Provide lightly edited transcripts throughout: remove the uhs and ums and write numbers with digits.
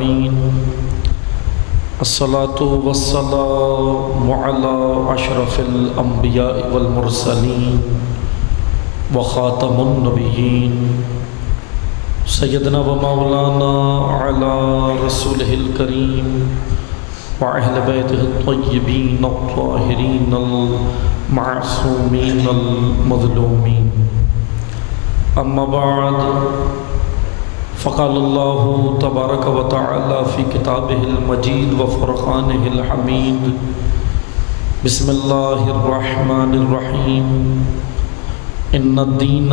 العالمين الصلاة والسلام على أشرف الأنبياء والمرسلين وخاتم النبيين سيدنا ومولانا على رسوله الكريم وأهل بيته الطيبين الطاهرين المعصومين المظلومين أما بعد فقال الله تبارك وتعالى في كتابه المجيد وفرقانه الحميد بسم الله الرحمن الرحيم إن الدين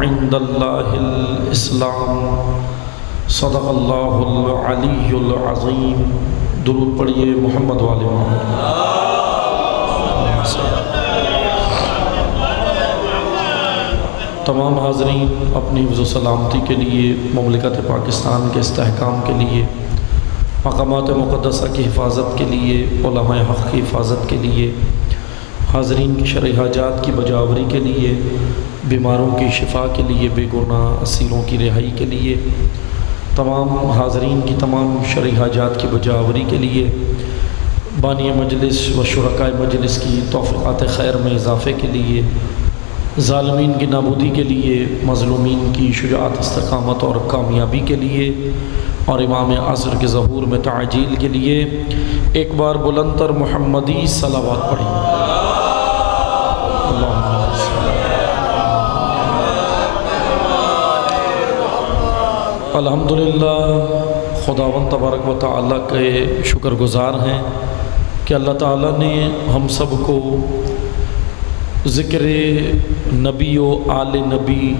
عند الله الإسلام صدق الله العلي العظيم درود پڑھیے محمد والے محمد. تمام حاضرین اپنی حفظ و سلامتی کے لیے، مملکت پاکستان کے استحکام کے لیے، مقامات مقدسہ کی حفاظت کے لیے، علماء حق کی حفاظت کے لیے، حاضرین کی شرعی حاجات کی بجاوری کے لیے، بیماروں کی شفا کے لیے، بے گناہ اسیروں کی رہائی کے لیے، تمام حاضرین کی تمام شرعی حاجات کی بجاوری کے لیے، بانی مجلس و شرکاء مجلس کی توفیقات خیر میں اضافے کے لیے، ظالمین کی نابودی کے لیے، مظلومین کی شجاعت استقامت اور کامیابی کے لیے، اور امام عصر کے ظہور میں تعجیل کے لیے ایک بار بلند تر محمدی صلوات پڑھیں. الحمدللہ خداوند تبارک و تعالیٰ کے شکر گزار ہیں کہ اللہ تعالیٰ نے ہم سب کو ذکر نبی و آل نبی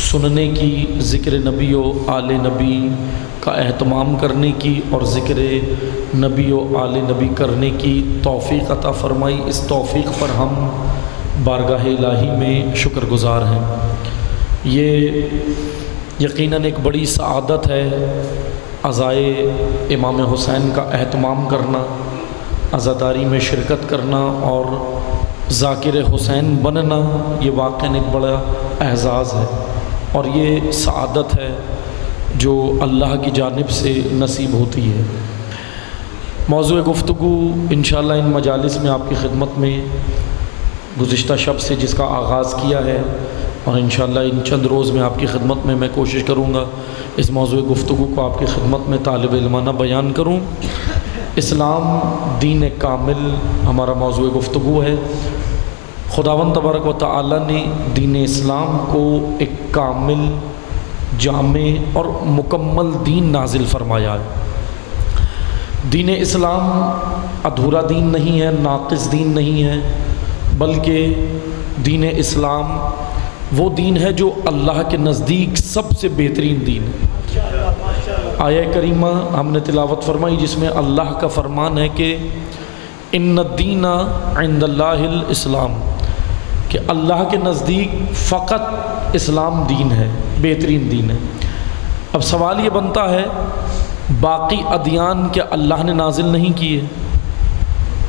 سننے کی، ذکر نبی و آل نبی کا اہتمام کرنے کی اور ذکر نبی و آل نبی کرنے کی توفیق عطا فرمائی. اس توفیق پر ہم بارگاہ الہی میں شکر گزار ہیں. یہ یقیناً ایک بڑی سعادت ہے عزائے امام حسین کا اہتمام کرنا، عزاداری میں شرکت کرنا اور ذاکر حسین بننا. یہ واقعاً ایک بڑا اعزاز ہے اور یہ سعادت ہے جو اللہ کی جانب سے نصیب ہوتی ہے. موضوع گفتگو انشاءاللہ ان مجالس میں آپ کی خدمت میں گزشتہ شب سے جس کا آغاز کیا ہے، اور انشاءاللہ ان چند روز میں آپ کی خدمت میں کوشش کروں گا اس موضوع گفتگو کو آپ کی خدمت میں طالب علمانہ بیان کروں. اسلام دین کامل ہمارا موضوع گفتگو ہے. خداوند تبارک و تعالی نے دین اسلام کو ایک کامل، جامع اور مکمل دین نازل فرمایا ہے. دین اسلام ادھورا دین نہیں ہے، ناقص دین نہیں ہے، بلکہ دین اسلام وہ دین ہے جو اللہ کے نزدیک سب سے بہترین دین ہے. آیہ کریمہ ہم نے تلاوت فرمائی جس میں اللہ کا فرمان ہے کہ ان الدین عند اللہ الاسلام، کہ اللہ کے نزدیک فقط اسلام دین ہے، بہترین دین ہے. اب سوال یہ بنتا ہے باقی ادیان کیا اللہ نے نازل نہیں کیے؟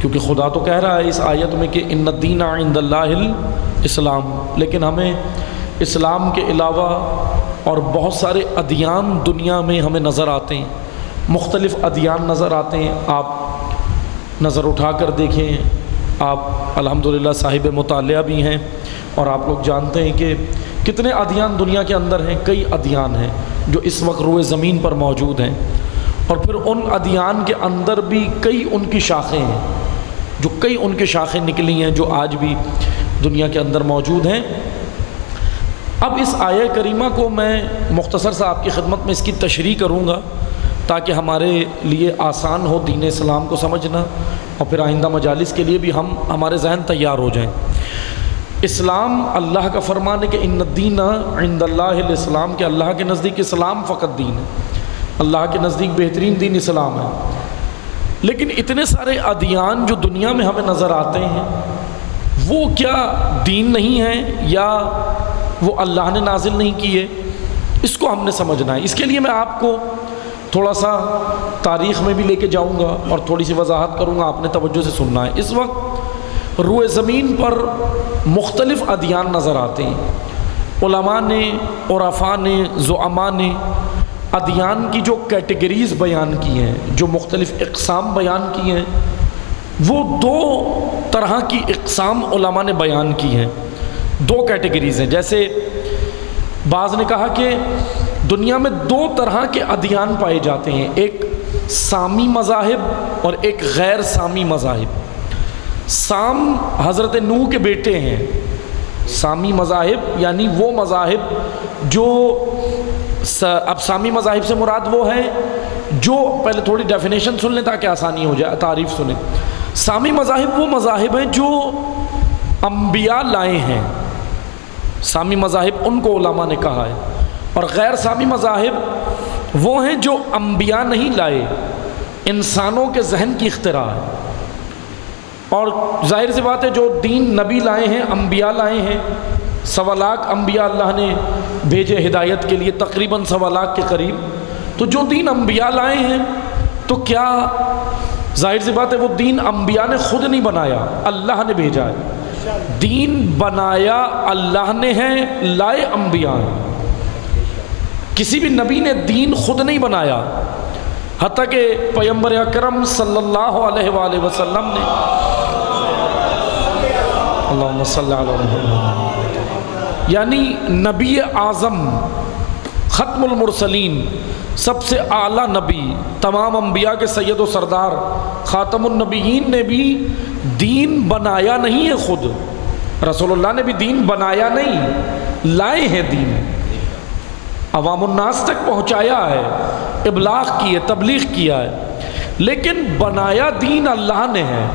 کیونکہ خدا تو کہہ رہا ہے اس آیت میں کہ ان الدین عند اللہ الاسلام، لیکن ہمیں اسلام کے علاوہ اور بہت سارے ادیان دنیا میں ہمیں نظر آتے ہیں، مختلف ادیان نظر آتے ہیں. آپ نظر اٹھا کر دیکھیں، آپ الحمدللہ صاحب مطالعہ بھی ہیں اور آپ لوگ جانتے ہیں کہ کتنے ادیان دنیا کے اندر ہیں. کئی ادیان ہیں جو اس وقت روئے زمین پر موجود ہیں، اور پھر ان ادیان کے اندر بھی کئی ان کی شاخیں ہیں، جو کئی ان کی شاخیں نکلی ہیں جو آج بھی دنیا کے اندر موجود ہیں. اب اس آیہ کریمہ کو میں مختصر سا آپ کی خدمت میں اس کی تشریح کروں گا تاکہ ہمارے لیے آسان ہو دین اسلام کو سمجھنا، اور پھر آئندہ مجالس کے لیے بھی ہمارے ذہن تیار ہو جائیں. اسلام اللہ کا فرمان ہے کہ ان الدین عند اللہ الاسلام، کہ اللہ کے نزدیک اسلام فقط دین ہے، اللہ کے نزدیک بہترین دین اسلام ہے. لیکن اتنے سارے ادیان جو دنیا میں ہمیں نظر آتے ہیں وہ کیا دین نہیں ہیں یا وہ اللہ نے نازل نہیں کیے؟ اس کو ہم نے سمجھنا ہے. اس کے لیے میں آپ کو تھوڑا سا تاریخ میں بھی لے کے جاؤں گا اور تھوڑی سی وضاحت کروں گا، آپ نے توجہ سے سننا ہے. اس وقت روئے زمین پر مختلف ادیان نظر آتے ہیں. علماء نے، عرفاء نے، زعماء نے ادیان کی جو کیٹیگریز بیان کی ہیں، جو مختلف اقسام بیان کی ہیں، وہ دو طرح کی اقسام علماء نے بیان کی ہیں، دو کیٹیگریز ہیں۔ جیسے بعض نے کہا کہ دنیا میں دو طرح کے ادیان پائے جاتے ہیں، ایک سامی مذاہب اور ایک غیر سامی مذاہب۔ سام حضرت نوح کے بیٹے ہیں، سامی مذاہب یعنی وہ مذاہب جو اب سامی مذاہب سے مراد وہ ہے جو، پہلے تھوڑی ڈیفینیشن سن لیں تاکہ آسانی ہو جائے، تعریف سنیں۔ سامی مذاہب وہ مذاہب ہیں جو انبیاء لائے ہیں، سامی مذاہب ان کو علماء نے کہا ہے، اور غیر سامی مذاہب وہ ہیں جو انبیاء نہیں لائے، انسانوں کے ذہن کی اختراع ہے۔ اور ظاہر سی بات ہے جو دین نبی لائے ہیں، انبیاء لائے ہیں، 1.25 لاکھ انبیاء اللہ نے بھیجے ہدایت کے لیے، تقریباً 1.25 لاکھ کے قریب، تو جو دین انبیاء لائے ہیں تو کیا ظاہر سی بات ہے وہ دین انبیاء نے خود نہیں بنایا، اللہ نے بھیجا ہے۔ دین بنایا اللہ نے ہے، لائے انبیاء ہیں۔ کسی بھی نبی نے دین خود نہیں بنایا، حتیٰ کہ پیغمبر اکرم صلی اللہ علیہ وآلہ وسلم نے، اللہم صلی علی محمد، یعنی نبی اعظم، ختم المرسلین، سب سے اعلیٰ نبی، تمام انبیاء کے سید و سردار، خاتم النبیین نے بھی دین بنایا نہیں ہے خود، رسول اللہ نے بھی دین بنایا نہیں، لائے ہیں دین، عوام الناس تک پہنچایا ہے، ابلاغ کی ہے، تبلیغ کیا ہے، لیکن بنایا دین اللہ نے ہے،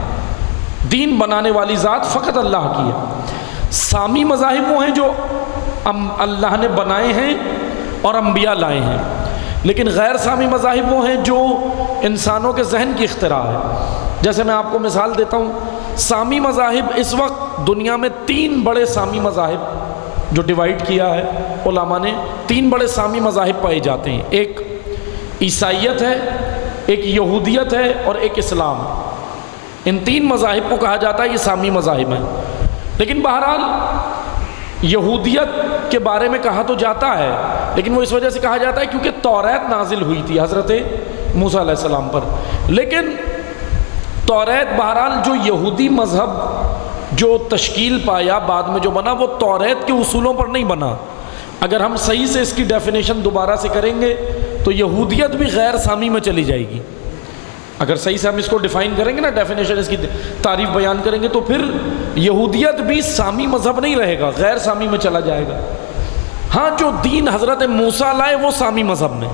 دین بنانے والی ذات فقط اللہ کی ہے۔ سامی مذاہب وہ ہیں جو اللہ نے بنائے ہیں اور انبیاء لائے ہیں، لیکن غیر سامی مذاہب وہ ہیں جو انسانوں کے ذہن کی اختراع ہے۔ جیسے میں آپ کو مثال دیتا ہوں، سامی مذاہب اس وقت دنیا میں 3 بڑے سامی مذاہب جو ڈیوائیڈ کیا ہے علماء نے، 3 بڑے سامی مذاہب پائے جاتے ہیں، ایک عیسائیت ہے، ایک یہودیت ہے اور ایک اسلام۔ ان 3 مذاہب کو کہا جاتا ہے یہ سامی مذاہب ہیں، لیکن بہرحال یہودیت کے بارے میں کہا تو جاتا ہے، لیکن وہ اس وجہ سے کہا جاتا ہے کیونکہ توریت نازل ہوئی تھی حضرت موسیٰ علیہ السلام پر، لیکن توریت بہرحال جو یہودی مذہب جو تشکیل پایا بعد میں جو بنا، وہ توریت کے اصولوں پر نہیں بنا۔ اگر ہم صحیح سے اس کی ڈیفینیشن دوبارہ سے کریں گے تو یہودیت بھی غیر سامی میں چلی جائے گی۔ اگر صحیح سے ہم اس کو ڈیفائن کریں گے نا، ڈیفینیشن اس کی تعریف بیان کریں گے، تو پھر یہودیت بھی سامی مذہب نہیں رہے گا، غیر سامی میں چلا جائے گا۔ ہاں جو دین حضرت موسیٰ لائے وہ سامی مذہب میں،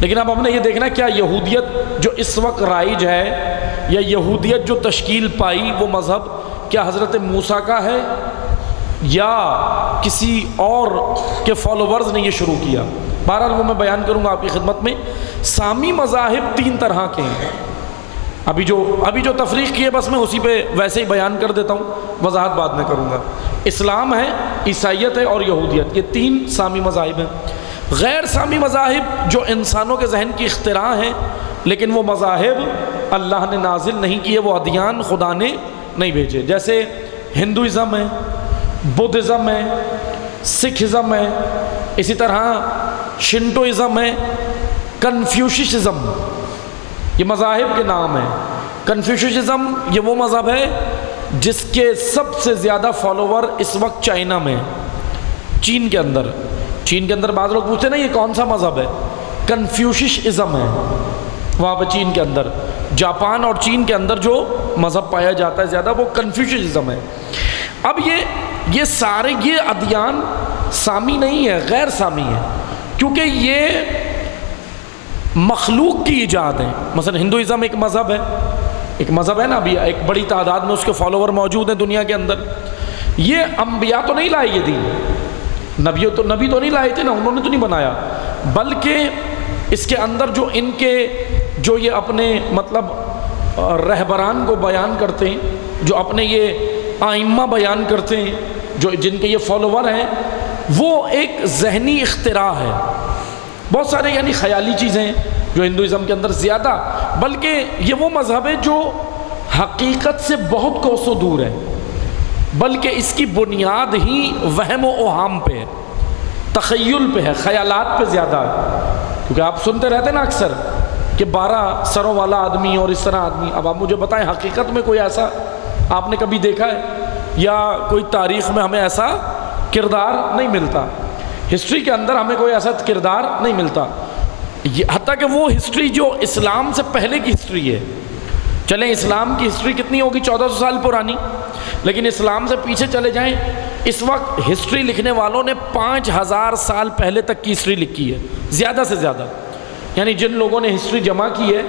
لیکن اب ہم نے یہ دیکھنا کیا یہودیت جو اس وقت رائج ہے یا یہودیت جو تشکیل پائی وہ مذہب کیا حضرت موسیٰ کا ہے یا کسی اور کے فالوورز نے یہ شروع کیا؟ بہرحال وہ میں بیان کروں گا آپ کی خدمت میں۔ سامی مذاہب 3 طرح کے ہیں، ابھی جو تفریق کی ہے بس میں اسی پہ ویسے ہی بیان کر دیتا ہوں، وضاحت بعد میں کروں گا۔ اسلام ہے، عیسائیت ہے اور یہودیت، یہ 3 سامی مذاہب ہیں۔ غیر سامی مذاہب جو انسانوں کے ذہن کی اختراع ہیں، لیکن وہ مذاہب اللہ نے نازل نہیں کیے، وہ ادیان خدا نے نہیں بھیجے، جیسے ہندوازم ہے، بدھزم ہے، سکھزم ہے، اسی طرح شنٹوازم ہے، کنفیوشزم، یہ مذاہب کے نام ہیں۔ کنفیوشزم یہ وہ مذہب ہے جس کے سب سے زیادہ فالوور اس وقت چائنا میں، چین کے اندر بعض لوگ پوچھتے ہیں نا یہ کون سا مذہب ہے، کنفیوشزم ہے وہاں پہ چین کے اندر۔ جاپان اور چین کے اندر جو مذہب پایا جاتا ہے زیادہ وہ کنفیوشزم ہے۔ اب یہ سارے یہ ادیان سامی نہیں ہے، غیر سامی ہے، کیونکہ یہ مخلوق کی ایجاد ہے۔ مثلا ہندوازم ایک مذہب ہے نا، ابھی ایک بڑی تعداد میں اس کے فالوور موجود ہیں دنیا کے اندر۔ یہ انبیاء تو نہیں لائے، یہ دین نبی تو نہیں لائے تھے نا، انہوں نے تو نہیں بنایا، بلکہ اس کے اندر جو ان کے جو یہ اپنے مطلب رہبران کو بیان کرتے ہیں، جو اپنے یہ آئمہ بیان کرتے ہیں، جو جن کے یہ فالوور ہیں، وہ ایک ذہنی اختراع ہے۔ بہت سارے یعنی خیالی چیزیں جو ہندوازم کے اندر زیادہ، بلکہ یہ وہ مذہب ہے جو حقیقت سے بہت کوسوں دور ہے، بلکہ اس کی بنیاد ہی وہم و اوہام پہ ہے، تخیل پہ ہے، خیالات پہ زیادہ ہے۔ کیونکہ آپ سنتے رہتے نا اکثر کہ 12 سروں والا آدمی اور اس طرح آدمی. اب آپ مجھے بتائیں حقیقت میں کوئی ایسا آپ نے کبھی دیکھا ہے یا کوئی تاریخ میں ہمیں ایسا کردار نہیں ملتا, ہسٹری کے اندر ہمیں کوئی ایسا کردار نہیں ملتا. حتیٰ کہ وہ ہسٹری جو اسلام سے پہلے کی ہسٹری ہے, چلیں اسلام کی ہسٹری کتنی ہوگی 1400 سال پرانی, لیکن اسلام سے پیچھے چلے جائیں, اس وقت ہسٹری لکھنے والوں نے 5000 سال پہلے تک کی ہسٹری لکھی ہے, زیادہ سے زیادہ. یعنی جن لوگوں نے ہسٹری جمع کی ہے,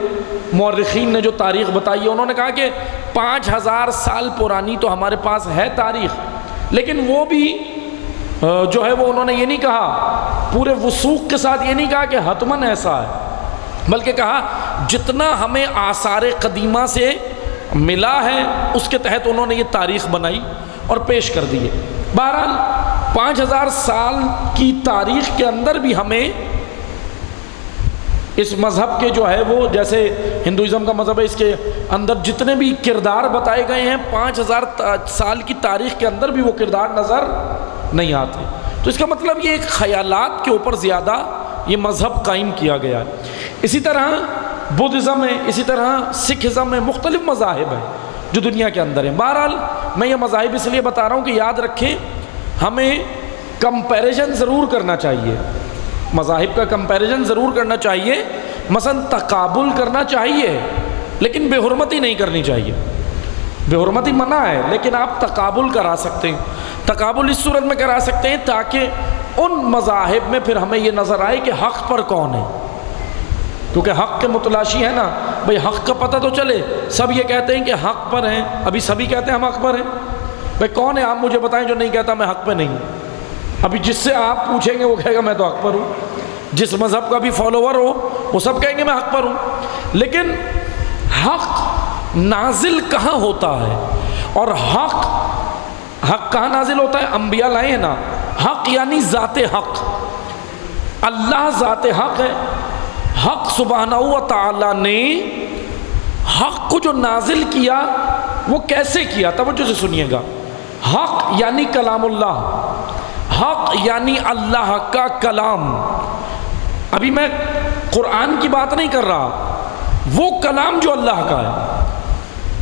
مورخین نے جو تاریخ بتائی ہے, انہوں نے کہا کہ 5000 سال پرانی تو ہمارے پاس ہے تاریخ, لیکن وہ بھی جو ہے وہ انہوں نے یہ نہیں کہا پورے وثوق کے ساتھ, یہ نہیں کہا کہ حتماً ایسا ہے, بلکہ کہا جتنا ہمیں آثار قدیمہ سے ملا ہے اس کے تحت انہوں نے یہ تاریخ بنائی اور پیش کر دی ہے. بہرحال 5000 سال کی تاریخ کے اندر بھی ہمیں اس مذہب کے جو ہے وہ, جیسے ہندوازم کا مذہب ہے, اس کے اندر جتنے بھی کردار بتائے گئے ہیں 5000 سال کی تاریخ کے اندر بھی وہ کردار نظر نہیں آتے. تو اس کا مطلب یہ ایک خیالات کے اوپر زیادہ یہ مذہب قائم کیا گیا ہے. اسی طرح بدھزم ہے, اسی طرح سکھزم ہے, مختلف مذاہب ہیں جو دنیا کے اندر ہیں. بہرحال میں یہ مذاہب اس لیے بتا رہا ہوں کہ یاد رکھیں ہمیں کمپیریزن ضرور کرنا چاہیے, مذاہب کا کمپیریزن ضرور کرنا چاہیے. مثلا تقابل کرنا چاہیے لیکن بے حرمتی نہیں کرنی چاہیے. بے حرمتی منع ہے, لیکن آپ تقابل کرا سکتے ہیں. تقابل اس صورت میں کرا سکتے ہیں تاکہ ان مذاہب میں پھر ہمیں یہ نظر آئے کہ حق پر کون ہے, کیونکہ حق کے متلاشی ہے نا بھئی, حق کا پتہ تو چلے. سب یہ کہتے ہیں کہ حق پر ہیں, ابھی سبھی کہتے ہیں ہم حق پر ہیں. بھئی کون ہے آپ مجھے بتائیں جو نہیں کہتا میں حق پہ نہیں ہوں. ابھی جس سے آپ پوچھیں گے وہ کہے گا میں تو حق پر ہوں, جس مذہب کا بھی فالوور ہو وہ سب کہیں گے میں حق پر ہوں. لیکن حق نازل کہاں ہوتا ہے, اور حق کہاں نازل ہوتا ہے؟ انبیاء لائے ہیں نا. حق یعنی ذات حق, اللہ ذات حق ہے. حق سبحانہ و تعالی نے حق کو جو نازل کیا وہ کیسے کیا؟ توجہ سے سنیے گا. حق یعنی کلام اللہ, حق یعنی اللہ کا کلام. ابھی میں قرآن کی بات نہیں کر رہا, وہ کلام جو اللہ کا ہے.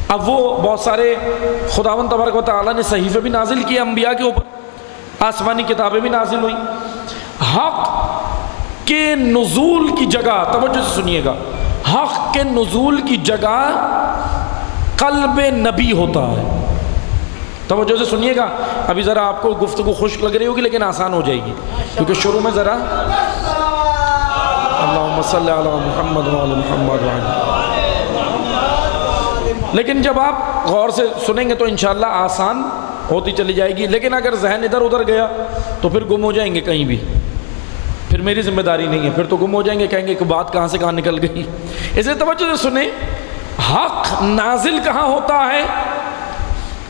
اب وہ بہت سارے خداوند تبارک و تعالیٰ نے صحیفے بھی نازل کیے انبیاء کے اوپر, آسمانی کتابیں بھی نازل ہوئیں. حق کے نزول کی جگہ, توجہ سے سنیے گا, حق کے نزول کی جگہ قلب نبی ہوتا ہے. توجہ سے سنیے گا. ابھی ذرا آپ کو گفتگو خشک لگ رہی ہوگی لیکن آسان ہو جائے گی, کیونکہ شروع میں ذرا اللہم صلی علی محمد وعلی محمد وعلی, لیکن جب آپ غور سے سنیں گے تو انشاءاللہ آسان ہوتی چلی جائے گی. لیکن اگر ذہن ادھر ادھر گیا تو پھر گم ہو جائیں گے کہیں بھی, پھر میری ذمہ داری نہیں ہے, پھر تو گم ہو جائیں گے, کہیں گے کہ بات کہاں سے کہاں نکل گئی. اسے توجہ سے سنیں, حق نازل کہاں ہوتا ہے؟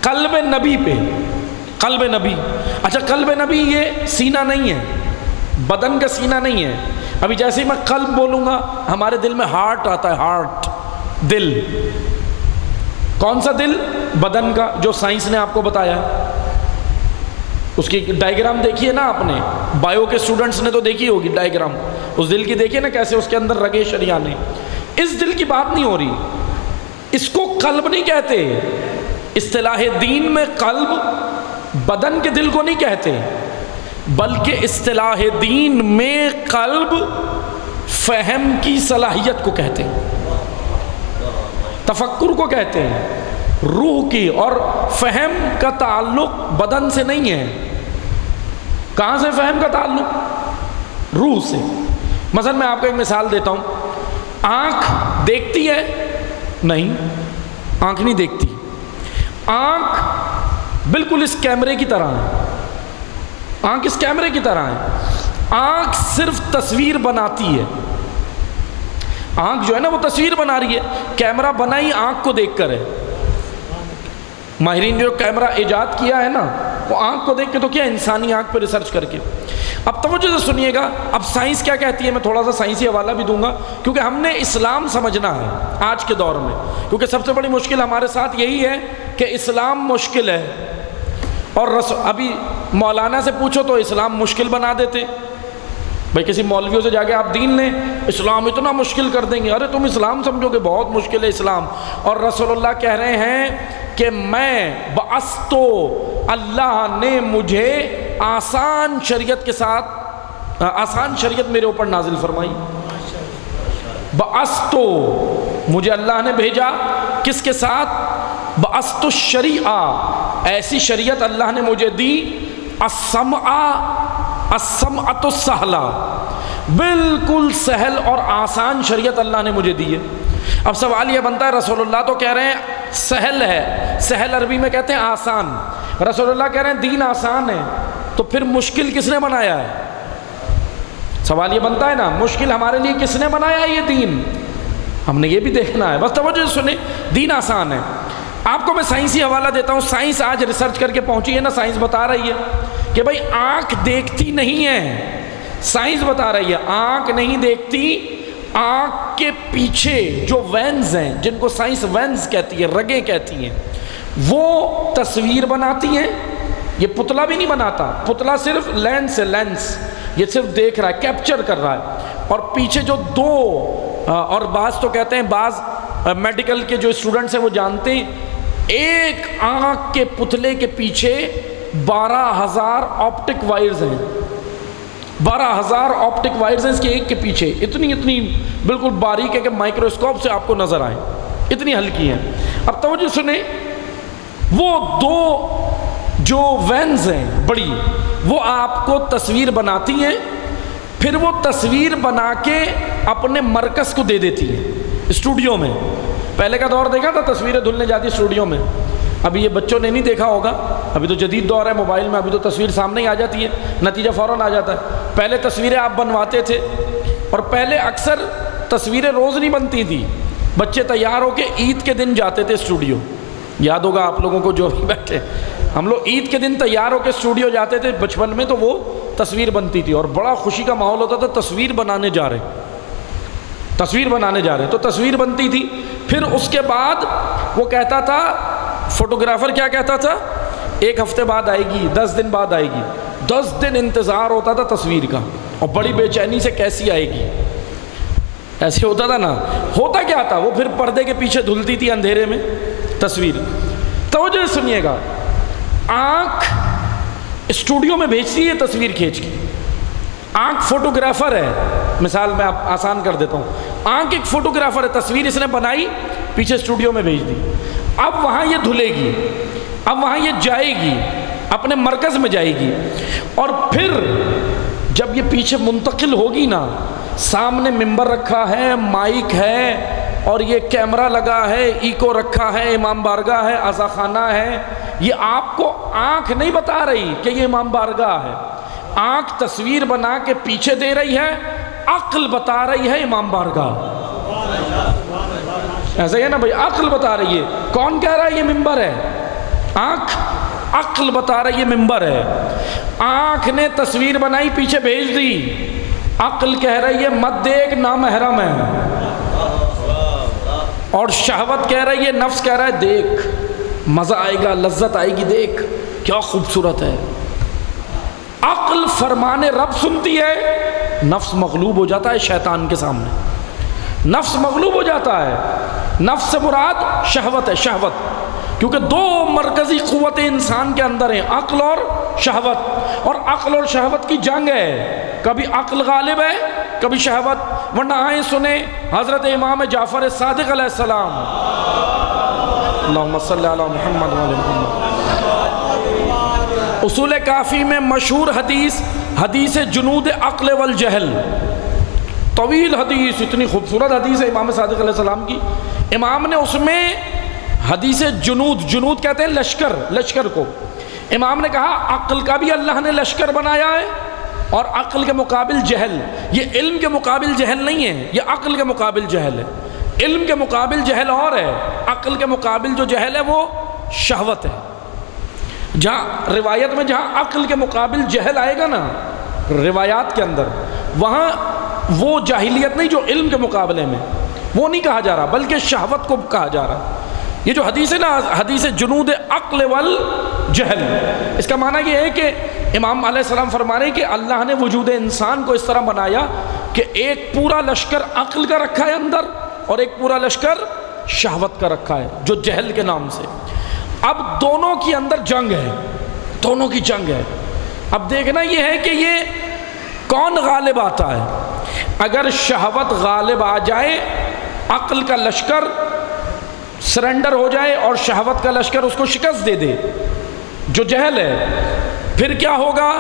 قلب نبی پہ. قلب نبی, اچھا قلب نبی یہ سینہ نہیں ہے, بدن کا سینہ نہیں ہے. ابھی جیسے ہی میں قلب بولوں گا ہمارے دل میں ہارٹ آتا ہے, ہارٹ, دل. کون سا دل؟ بدن کا, جو سائنس نے آپ کو بتایا. اس کی ڈائیگرام دیکھیے نا آپ نے, بایو کے اسٹوڈنٹس نے تو دیکھی ہوگی ڈائیگرام, اس دل کی دیکھیے نا کیسے اس کے اندر رگے شریان ہیں. اس دل کی بات نہیں ہو رہی, اس کو قلب نہیں کہتے. اصطلاح دین میں قلب بدن کے دل کو نہیں کہتے, بلکہ اصطلاح دین میں قلب فہم کی صلاحیت کو کہتے ہیں, تفکر کو کہتے ہیں, روح کی. اور فہم کا تعلق بدن سے نہیں ہے. کہاں سے فہم کا تعلق؟ روح سے. مثلا میں آپ کو ایک مثال دیتا ہوں. آنکھ دیکھتی ہے؟ نہیں, آنکھ نہیں دیکھتی. آنکھ بالکل اس کیمرے کی طرح ہے, آنکھ اس کیمرے کی طرح ہے. آنکھ صرف تصویر بناتی ہے. آنکھ جو ہے نا وہ تصویر بنا رہی ہے, کیمرہ بنائی آنکھ کو دیکھ کر ہے. ماہرین جو کیمرہ ایجاد کیا ہے نا وہ آنکھ کو دیکھ کے تو کیا, انسانی آنکھ پہ ریسرچ کر کے. اب توجہ سے سنیے گا, اب سائنس کیا کہتی ہے, میں تھوڑا سا سائنسی حوالہ بھی دوں گا کیونکہ ہم نے اسلام سمجھنا ہے آج کے دور میں. کیونکہ سب سے بڑی مشکل ہمارے ساتھ یہی ہے کہ اسلام مشکل ہے, اور ابھی مولانا سے پوچھو تو اسلام مشکل بنا دیتے. بھائی کسی مولویوں سے جا کے آپ دین لیں، اسلام اتنا مشکل کر دیں گے، ارے تم اسلام سمجھو کہ بہت مشکل ہے اسلام، اور رسول اللہ کہہ رہے ہیں کہ میں بعثتو، اللہ نے مجھے آسان شریعت کے ساتھ، آسان شریعت میرے اوپر نازل فرمائی، بعثتو، مجھے اللہ نے بھیجا کس کے ساتھ؟ بعثتو الشریعہ، ایسی شریعت اللہ نے مجھے دی، السمعۃ السہلہ، بالکل سہل اور آسان شریعت اللہ نے مجھے دی ہے۔ اب سوال یہ بنتا ہے، رسول اللہ تو کہہ رہے ہیں سہل ہے، سہل عربی میں کہتے ہیں آسان، رسول اللہ کہہ رہے ہیں دین آسان ہے، تو پھر مشکل کس نے بنایا ہے؟ سوال یہ بنتا ہے نا، مشکل ہمارے لیے کس نے بنایا ہے یہ دین؟ ہم نے یہ بھی دیکھنا ہے، بس توجہ سنیں، دین آسان ہے۔ آپ کو میں سائنسی حوالہ دیتا ہوں، سائنس آج ریسرچ کر کے پہنچی ہے نا، سائنس بتا رہی ہے کہ بھائی آنکھ دیکھتی نہیں ہے، سائنس بتا رہی ہے آنکھ نہیں دیکھتی، آنکھ کے پیچھے جو وینز ہیں، جن کو سائنس وینز کہتی ہے، رگیں کہتی ہیں، وہ تصویر بناتی ہیں۔ یہ پتلا بھی نہیں بناتا، پتلا صرف لینس ہے، لینس یہ صرف دیکھ رہا ہے، کیپچر کر رہا ہے، اور پیچھے جو دو، اور بعض تو کہتے ہیں، بعض میڈیکل کے جو اسٹوڈنٹس ہیں وہ جانتے ہیں، ایک آنکھ کے پتلے کے پیچھے 12,000 آپٹک وائرز ہیں، 12,000 آپٹک وائرز ہیں اس کے ایک کے پیچھے، اتنی بالکل باریک ہے کہ مائکروسکوپ سے آپ کو نظر آئیں، اتنی ہلکی ہیں۔ اب توجہ سنیں، وہ دو جو وینز ہیں بڑی، وہ آپ کو تصویر بناتی ہیں، پھر وہ تصویر بنا کے اپنے مرکز کو دے دیتی ہے اسٹوڈیو میں۔ پہلے کا دور دیکھا تھا، تصویریں دھلنے جاتی اسٹوڈیو میں، ابھی یہ بچوں نے نہیں دیکھا ہوگا، ابھی تو جدید دور ہے موبائل میں، ابھی تو تصویر سامنے ہی آ جاتی ہے، نتیجہ فوراً آ جاتا ہے۔ پہلے تصویریں آپ بنواتے تھے، اور پہلے اکثر تصویریں روز نہیں بنتی تھی، بچے تیار ہو کے عید کے دن جاتے تھے اسٹوڈیو، یاد ہوگا آپ لوگوں کو جو بھی بیٹھے، ہم لوگ عید کے دن تیار ہو کے اسٹوڈیو جاتے تھے بچپن میں، تو وہ تصویر بنتی تھی اور بڑا خوشی کا ماحول ہوتا تھا، تصویر بنانے جا رہے، تصویر بنانے جا رہے، تو تصویر بنتی تھی۔ پھر اس کے بعد وہ کہتا تھا، فوٹوگرافر کیا کہتا تھا، 1 ہفتے بعد آئے گی، 10 دن بعد آئے گی، 10 دن انتظار ہوتا تھا تصویر کا، اور بڑی بے چینی سے کیسی آئے گی، ایسے ہوتا تھا نا۔ ہوتا کیا تھا، وہ پھر پردے کے پیچھے دھلتی تھی اندھیرے میں تصویر۔ توجہ سنیے گا، آنکھ اسٹوڈیو میں بھیجتی ہے تصویر کھینچ کے، آنکھ فوٹوگرافر ہے، مثال میں آپ آسان کر دیتا ہوں، آنکھ ایک فوٹوگرافر ہے، تصویر اس نے بنائی، پیچھے اسٹوڈیو میں بھیج دی، اب وہاں یہ دھلے گی، اب وہاں یہ جائے گی، اپنے مرکز میں جائے گی، اور پھر جب یہ پیچھے منتقل ہوگی نا، سامنے ممبر رکھا ہے، مائک ہے، اور یہ کیمرہ لگا ہے، ایکو رکھا ہے، امام بارگاہ ہے، عزا خانہ ہے، یہ آپ کو آنکھ نہیں بتا رہی کہ یہ امام بارگاہ ہے، آنکھ تصویر بنا کے پیچھے دے رہی ہے، عقل بتا رہی ہے امام بارگاہ، ایسا ہی ہے نا بھائی، عقل بتا رہی ہے، کون کہہ رہا ہے یہ ممبر ہے؟ آنکھ، عقل بتا رہی ہے ممبر ہے۔ آنکھ نے تصویر بنائی، پیچھے بھیج دی، عقل کہہ رہی ہے مت دیکھ، نامحرم ہے، اور شہوت کہہ رہی ہے، نفس کہہ رہا ہے دیکھ، مزہ آئے گا، لذت آئے گی، دیکھ کیا خوبصورت ہے۔ عقل فرمان رب سنتی ہے، نفس مغلوب ہو جاتا ہے شیطان کے سامنے، نفس مغلوب ہو جاتا ہے۔ نفس سے مراد شہوت ہے، شہوت، کیونکہ 2 مرکزی قوتیں انسان کے اندر ہیں، عقل اور شہوت، اور عقل اور شہوت کی جنگ ہے، کبھی عقل غالب ہے، کبھی شہوت، ورنہ آئیں سنیں حضرت امام جعفر صادق علیہ السلام، اللہم صلی علی محمد وعلی محمد۔ اصول کافی میں مشہور حدیث، حدیث جنود عقل والجہل، طویل حدیث، اتنی خوبصورت حدیث ہے امام صادق علیہ السلام کی، امام نے اس میں حدیث جنود، جنود کہتے ہیں لشکر، لشکر کو، امام نے کہا عقل کا بھی اللہ نے لشکر بنایا ہے، اور عقل کے مقابل جہل، یہ علم کے مقابل جہل نہیں ہے، یہ عقل کے مقابل جہل ہے، علم کے مقابل جہل اور ہے، عقل کے مقابل جو جہل ہے وہ شہوت ہے۔ جہاں روایت میں جہاں عقل کے مقابل جہل آئے گا نا روایات کے اندر، وہاں وہ جاہلیت نہیں جو علم کے مقابلے میں، وہ نہیں کہا جا رہا، بلکہ شہوت کو کہا جا رہا۔ یہ جو حدیث ہے نا، حدیث جنود عقل والجہل، اس کا معنی یہ ہے کہ امام علیہ السلام فرما رہے ہیں کہ اللہ نے وجود انسان کو اس طرح بنایا کہ ایک پورا لشکر عقل کا رکھا ہے اندر اور ایک پورا لشکر شہوت کا رکھا ہے جو جہل کے نام سے. اب دونوں کی اندر جنگ ہے، دونوں کی جنگ ہے. اب دیکھنا یہ ہے کہ یہ کون غالب آتا ہے. اگر شہوت غالب آ جائے، عقل کا لشکر سرنڈر ہو جائے اور شہوت کا لشکر اس کو شکست دے دے جو جہل ہے، پھر کیا ہوگا؟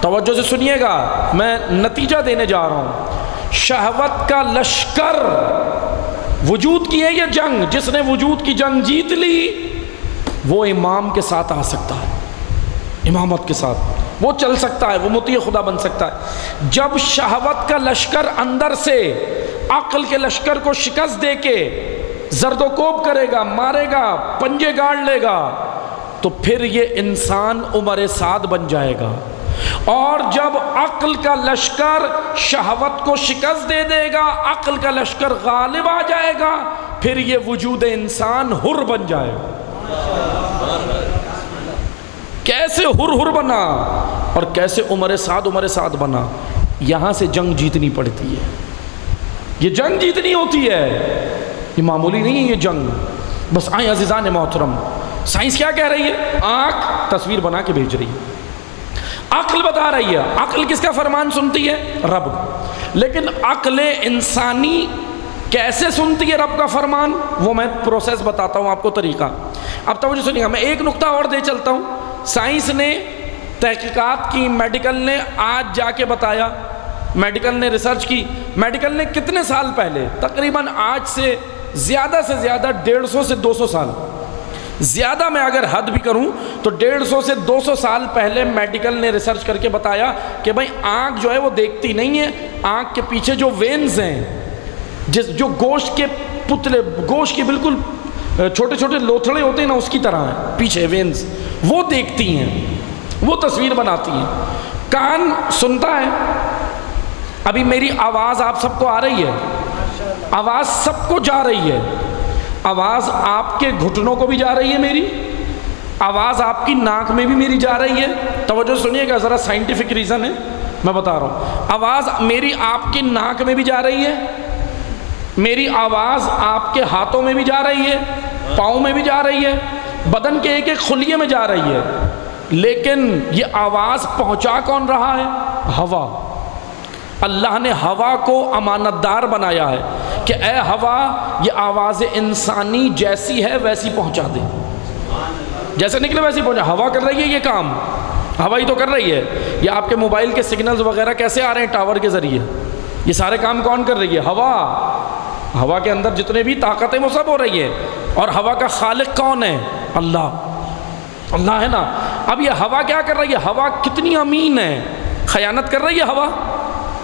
توجہ سے سنیے گا، میں نتیجہ دینے جا رہا ہوں. شہوت کا لشکر وجود کی ہے یہ جنگ، جس نے وجود کی جنگ جیت لی وہ امام کے ساتھ آ سکتا ہے، امامت کے ساتھ وہ چل سکتا ہے، وہ مطیع خدا بن سکتا ہے. جب شہوت کا لشکر اندر سے عقل کے لشکر کو شکست دے کے زرد و کوب کرے گا، مارے گا، پنجے گاڑ لے گا، تو پھر یہ انسان عمر سعد بن جائے گا. اور جب عقل کا لشکر شہوت کو شکست دے دے گا، عقل کا لشکر غالب آ جائے گا، پھر یہ وجود انسان حر بن جائے گا. کیسے حر بنا اور کیسے عمر سعد بنا؟ یہاں سے جنگ جیتنی پڑتی ہے، یہ جنگ جیتنی ہوتی ہے، یہ معمولی نہیں ہے یہ جنگ. بس آئیں عزیزان محترم، سائنس کیا کہہ رہی ہے؟ آنکھ تصویر بنا کے بھیج رہی ہے، عقل بتا رہی ہے. عقل کس کا فرمان سنتی ہے؟ رب. لیکن عقل انسانی کیسے سنتی ہے رب کا فرمان؟ وہ میں پروسیس بتاتا ہوں آپ کو، طریقہ. اب توجہ سنیے گا، میں ایک نقطہ اور دے چلتا ہوں. سائنس نے تحقیقات کی، میڈیکل نے آج جا کے بتایا، میڈیکل نے ریسرچ کی. میڈیکل نے کتنے سال پہلے، تقریباً آج سے زیادہ 150 سے 200 سال، زیادہ میں اگر حد بھی کروں تو 150 سے 200 سال پہلے میڈیکل نے ریسرچ کر کے بتایا کہ بھائی آنکھ جو ہے وہ دیکھتی نہیں ہے، آنکھ کے پیچھے جو وینز ہیں، جو گوشت کے پتلے، گوشت کے بالکل چھوٹے چھوٹے لوتھڑے ہوتے ہیں نا، اس کی طرح ہیں پیچھے وینز، وہ دیکھتی ہیں، وہ تصویر بناتی ہیں. کان سنتا ہے. ابھی میری آواز آپ سب کو آ رہی ہے، آواز سب کو جا رہی ہے، آواز آپ کے گھٹنوں کو بھی جا رہی ہے، میری آواز آپ کی ناک میں بھی میری جا رہی ہے. توجہ سنیے گا ذرا، سائنٹیفک ریزن ہے میں بتا رہا ہوں. آواز میری آپ کی ناک میں بھی جا رہی ہے، میری آواز آپ کے ہاتھوں میں بھی جا رہی ہے، پاؤں میں بھی جا رہی ہے، بدن کے ایک ایک خلیے میں جا رہی ہے. لیکن یہ آواز پہنچا کون رہا ہے؟ ہوا. اللہ نے ہوا کو امانت دار بنایا ہے کہ اے ہوا، یہ آواز انسانی جیسی ہے ویسی پہنچا دے، جیسے نکلے ویسی پہنچا. ہوا کر رہی ہے یہ کام، ہوا ہی تو کر رہی ہے. یہ آپ کے موبائل کے سگنلز وغیرہ کیسے آ رہے ہیں؟ ٹاور کے ذریعے. یہ سارے کام کون کر رہی ہے؟ ہوا. ہوا کے اندر جتنے بھی طاقتیں وہ سب ہو رہی ہے. اور ہوا کا خالق کون ہے؟ اللہ. اللہ ہے نا. اب یہ ہوا کیا کر رہی ہے؟ ہوا کتنی امین ہے. خیانت کر رہی ہے ہوا؟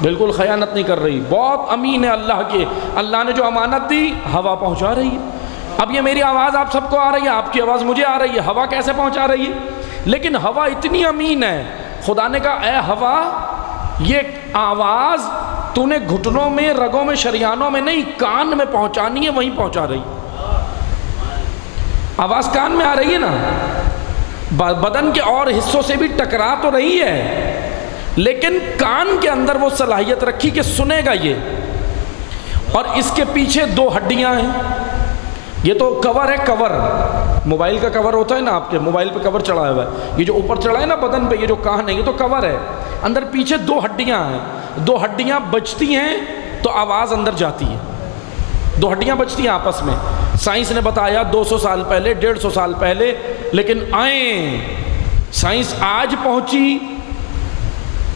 بالکل خیانت نہیں کر رہی، بہت امین ہے اللہ کے. اللہ نے جو امانت دی ہوا پہنچا رہی ہے. اب یہ میری آواز آپ سب کو آ رہی ہے، آپ کی آواز مجھے آ رہی ہے، ہوا کیسے پہنچا رہی ہے؟ لیکن ہوا اتنی امین ہے، خدا نے کہا اے ہوا، یہ آواز تو نے گھٹنوں میں، رگوں میں، شریانوں میں نہیں، کان میں پہنچانی ہے، وہیں پہنچا رہی. آواز کان میں آ رہی ہے نا، بدن کے اور حصوں سے بھی ٹکرا تو رہی ہے، لیکن کان کے اندر وہ صلاحیت رکھی کہ سنے گا یہ. اور اس کے پیچھے 2 ہڈیاں ہیں. یہ تو کور ہے، کور موبائل کا کور ہوتا ہے نا، آپ کے موبائل پہ کور چڑھا ہوا ہے، یہ جو اوپر چڑھا ہے نا بدن پہ، یہ جو کان ہے یہ تو کور ہے. اندر پیچھے 2 ہڈیاں ہیں. 2 ہڈیاں بجتی ہیں تو آواز اندر جاتی ہے. 2 ہڈیاں بجتی ہیں آپس میں. سائنس نے بتایا 200 سال پہلے، 150 سال پہلے. لیکن آئیں سائنس آج پہنچی.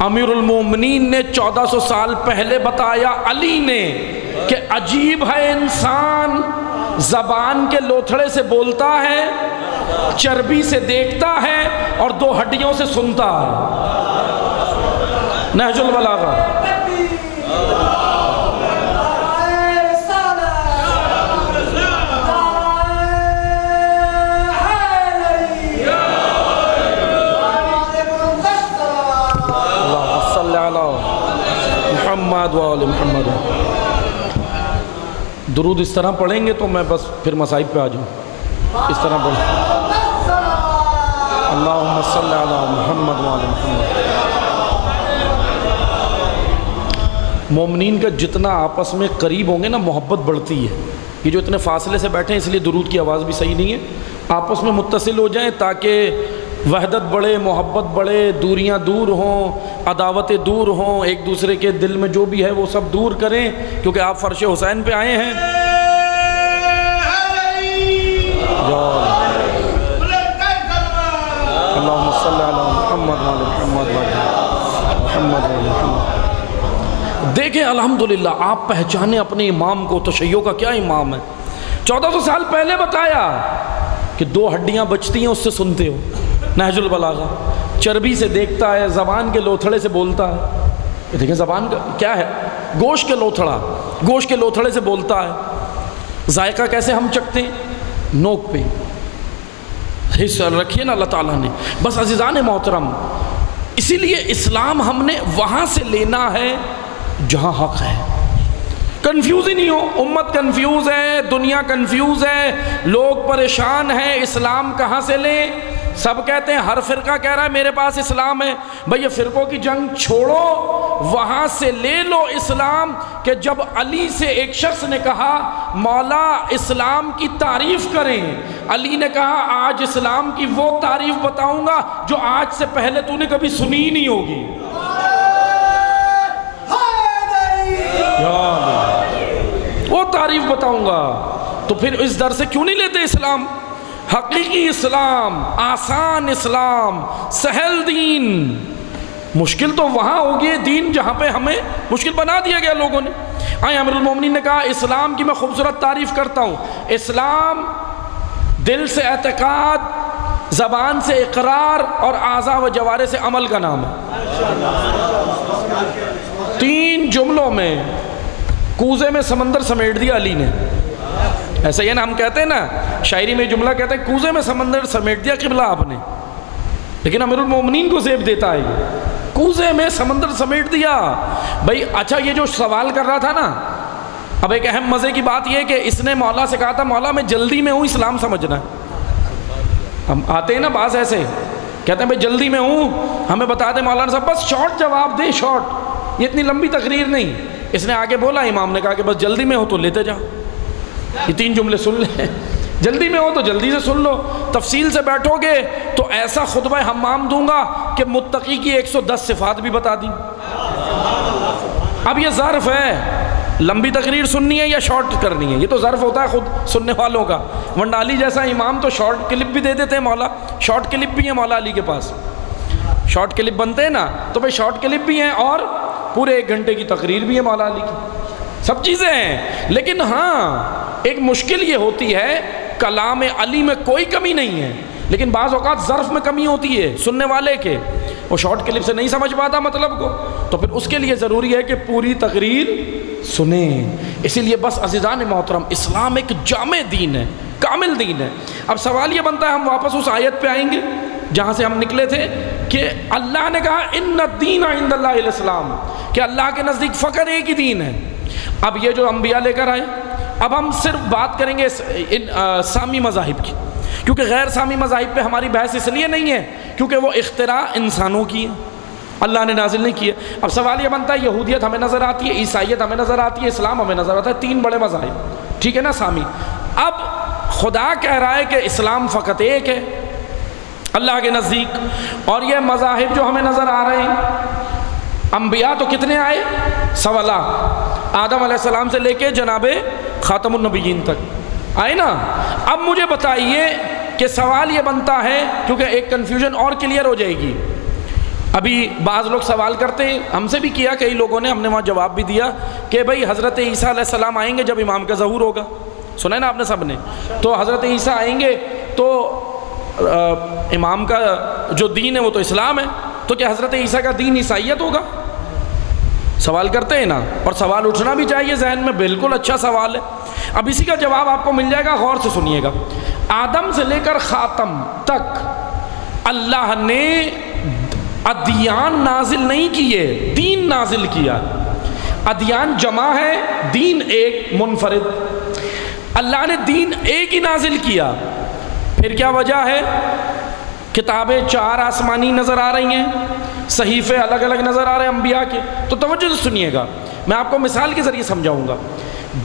امیر المومنین نے 1400 سال پہلے بتایا علی نے کہ عجیب ہے انسان، زبان کے لوتھڑے سے بولتا ہے، چربی سے دیکھتا ہے اور 2 ہڈیوں سے سنتا ہے. نہج البلاغہ. محمد وآل محمد. درود اس طرح پڑھیں گے تو میں بس پھر مصائب پہ آ جاؤں. اس طرح پڑھیں. اللہم صلی علی محمد وعلی محمد۔ مومنین کا جتنا آپس میں قریب ہوں گے نا محبت بڑھتی ہے۔ یہ جو اتنے فاصلے سے بیٹھے ہیں اس لیے درود کی آواز بھی صحیح نہیں ہے، آپس میں متصل ہو جائیں تاکہ وحدت بڑھے، محبت بڑھے، دوریاں دور ہوں، عداوتیں دور ہوں، ایک دوسرے کے دل میں جو بھی ہے وہ سب دور کریں، کیونکہ آپ فرش حسین پہ آئے ہیں۔ اللہم صلی علی محمد وعلی محمد محمد وعلی محمد۔ دیکھیں الحمدللہ آپ پہچانے اپنے امام کو، تشیع کا کیا امام ہے۔ 1400 سال پہلے بتایا کہ 2 ہڈیاں بچتی ہیں اس سے سنتے ہو، نہج البلاغہ۔ چربی سے دیکھتا ہے، زبان کے لوتھڑے سے بولتا ہے۔ دیکھیں زبان کا کیا ہے، گوشت کے لوتھڑا، گوشت کے لوتھڑے سے بولتا ہے۔ ذائقہ کیسے ہم چکتے ہیں، نوک پہ حصہ رکھیے نا اللہ تعالیٰ نے۔ بس عزیزان محترم، اسی لیے اسلام ہم نے وہاں سے لینا ہے جہاں حق ہے۔ کنفیوز ہی نہیں ہو، امت کنفیوز ہے، دنیا کنفیوز ہے، لوگ پریشان ہیں، اسلام کہاں سے لیں؟ سب کہتے ہیں، ہر فرقہ کہہ رہا ہے میرے پاس اسلام ہے۔ بھئی یہ فرقوں کی جنگ چھوڑو، وہاں سے لے لو اسلام۔ کہ جب علی سے ایک شخص نے کہا مولا اسلام کی تعریف کریں، علی نے کہا آج اسلام کی وہ تعریف بتاؤں گا جو آج سے پہلے تو نے کبھی سنی ہی نہیں ہوگی۔ وہ تعریف بتاؤں گا۔ تو پھر اس در سے کیوں نہیں لیتے اسلام؟ حقیقی اسلام، آسان اسلام، سہل دین۔ مشکل تو وہاں ہوگی دین جہاں پہ ہمیں مشکل بنا دیا گیا لوگوں نے۔ امیر المومنین نے کہا اسلام کی میں خوبصورت تعریف کرتا ہوں۔ اسلام دل سے اعتقاد، زبان سے اقرار اور اعضاء و جوارح سے عمل کا نام ہے۔ 3 جملوں میں کوزے میں سمندر سمیٹ دیا علی نے۔ ایسا ہی ہے نا، ہم کہتے ہیں نا شاعری میں جملہ کہتے ہیں کوزے میں سمندر سمیٹ دیا قبلہ آپ نے، لیکن امیر المومنین کو زیب دیتا ہے کوزے میں سمندر سمیٹ دیا۔ بھائی اچھا یہ جو سوال کر رہا تھا نا، اب ایک اہم مزے کی بات یہ کہ اس نے مولا سے کہا تھا مولا میں جلدی میں ہوں اسلام سمجھنا ہے۔ ہم آتے ہیں نا بعض ایسے کہتے ہیں بھائی جلدی میں ہوں ہمیں بتا دیں مولانا صاحب، بس شارٹ جواب دیں، شارٹ، یہ اتنی لمبی تقریر نہیں۔ اس نے آگے بولا، امام نے کہا کہ بس جلدی میں ہو تو لیتے جاؤ، یہ 3 جملے سن لیں، جلدی میں ہو تو جلدی سے سن لو، تفصیل سے بیٹھو گے تو ایسا خطبہ حمام دوں گا کہ متقی کی 110 صفات بھی بتا دیں۔ اب یہ ظرف ہے، لمبی تقریر سننی ہے یا شارٹ کرنی ہے، یہ تو ظرف ہوتا ہے خود سننے والوں کا۔ ونڈالی جیسا امام تو شارٹ کلپ بھی دے دیتے ہیں، مولا شارٹ کلپ بھی ہیں مولا علی کے پاس، شارٹ کلپ بنتے ہیں نا، تو بھائی شارٹ کلپ بھی ہیں اور پورے 1 گھنٹے کی تقریر بھی ہے مولا علی کی، سب چیزیں ہیں۔ لیکن ہاں ایک مشکل یہ ہوتی ہے، کلام علی میں کوئی کمی نہیں ہے، لیکن بعض اوقات ظرف میں کمی ہوتی ہے سننے والے کے، وہ شارٹ کلپ سے نہیں سمجھ پاتا مطلب کو، تو پھر اس کے لیے ضروری ہے کہ پوری تقریر سنیں۔ اسی لیے بس عزیزان محترم، اسلام ایک جامع دین ہے، کامل دین ہے۔ اب سوال یہ بنتا ہے، ہم واپس اس آیت پہ آئیں گے جہاں سے ہم نکلے تھے کہ اللہ نے کہا ان الدین عند اللہ الاسلام، کہ اللہ کے نزدیک فقط ایک ہی دین ہے۔ اب یہ جو انبیاء لے کر آئے، اب ہم صرف بات کریں گے سامی مذاہب کی، کیونکہ غیر سامی مذاہب پہ ہماری بحث اس لیے نہیں ہے کیونکہ وہ اختراع انسانوں کی ہے، اللہ نے نازل نہیں کیے۔ اب سوال یہ بنتا ہے، یہودیت ہمیں نظر آتی ہے، عیسائیت ہمیں نظر آتی ہے، اسلام ہمیں نظر آتا ہے، 3 بڑے مذاہب، ٹھیک ہے نا سامی۔ اب خدا کہہ رہا ہے کہ اسلام فقط ایک ہے اللہ کے نزدیک، اور یہ مذاہب جو ہمیں نظر آ رہے ہیں، انبیاء تو کتنے آئے؟ 1.25 لاکھ، آدم علیہ السلام سے لے کے جناب خاتم النبیین تک آئے نا۔ اب مجھے بتائیے کہ سوال یہ بنتا ہے، کیونکہ ایک کنفیوژن اور کلیئر ہو جائے گی۔ ابھی بعض لوگ سوال کرتے ہیں، ہم سے بھی کیا کئی لوگوں نے، ہم نے وہاں جواب بھی دیا کہ بھئی حضرت عیسیٰ علیہ السلام آئیں گے جب امام کا ظہور ہوگا، سنا ہے نا آپ نے سب نے، تو حضرت عیسیٰ آئیں گے تو امام کا جو دین ہے وہ تو اسلام ہے، تو کیا حضرت عیسیٰ کا دین عیسائیت ہوگا؟ سوال کرتے ہیں نا، اور سوال اٹھنا بھی چاہیے ذہن میں، بالکل اچھا سوال ہے۔ اب اسی کا جواب آپ کو مل جائے گا، غور سے سنیے گا۔ آدم سے لے کر خاتم تک اللہ نے ادیان نازل نہیں کیے، دین نازل کیا۔ ادیان جمع ہے، دین ایک منفرد، اللہ نے دین ایک ہی نازل کیا۔ پھر کیا وجہ ہے؟ کتابیں 4 آسمانی نظر آ رہی ہیں، صحیفے الگ الگ نظر آ رہے ہیں انبیاء کے، تو توجہ سے سنیے گا، میں آپ کو مثال کے ذریعے سمجھاؤں گا۔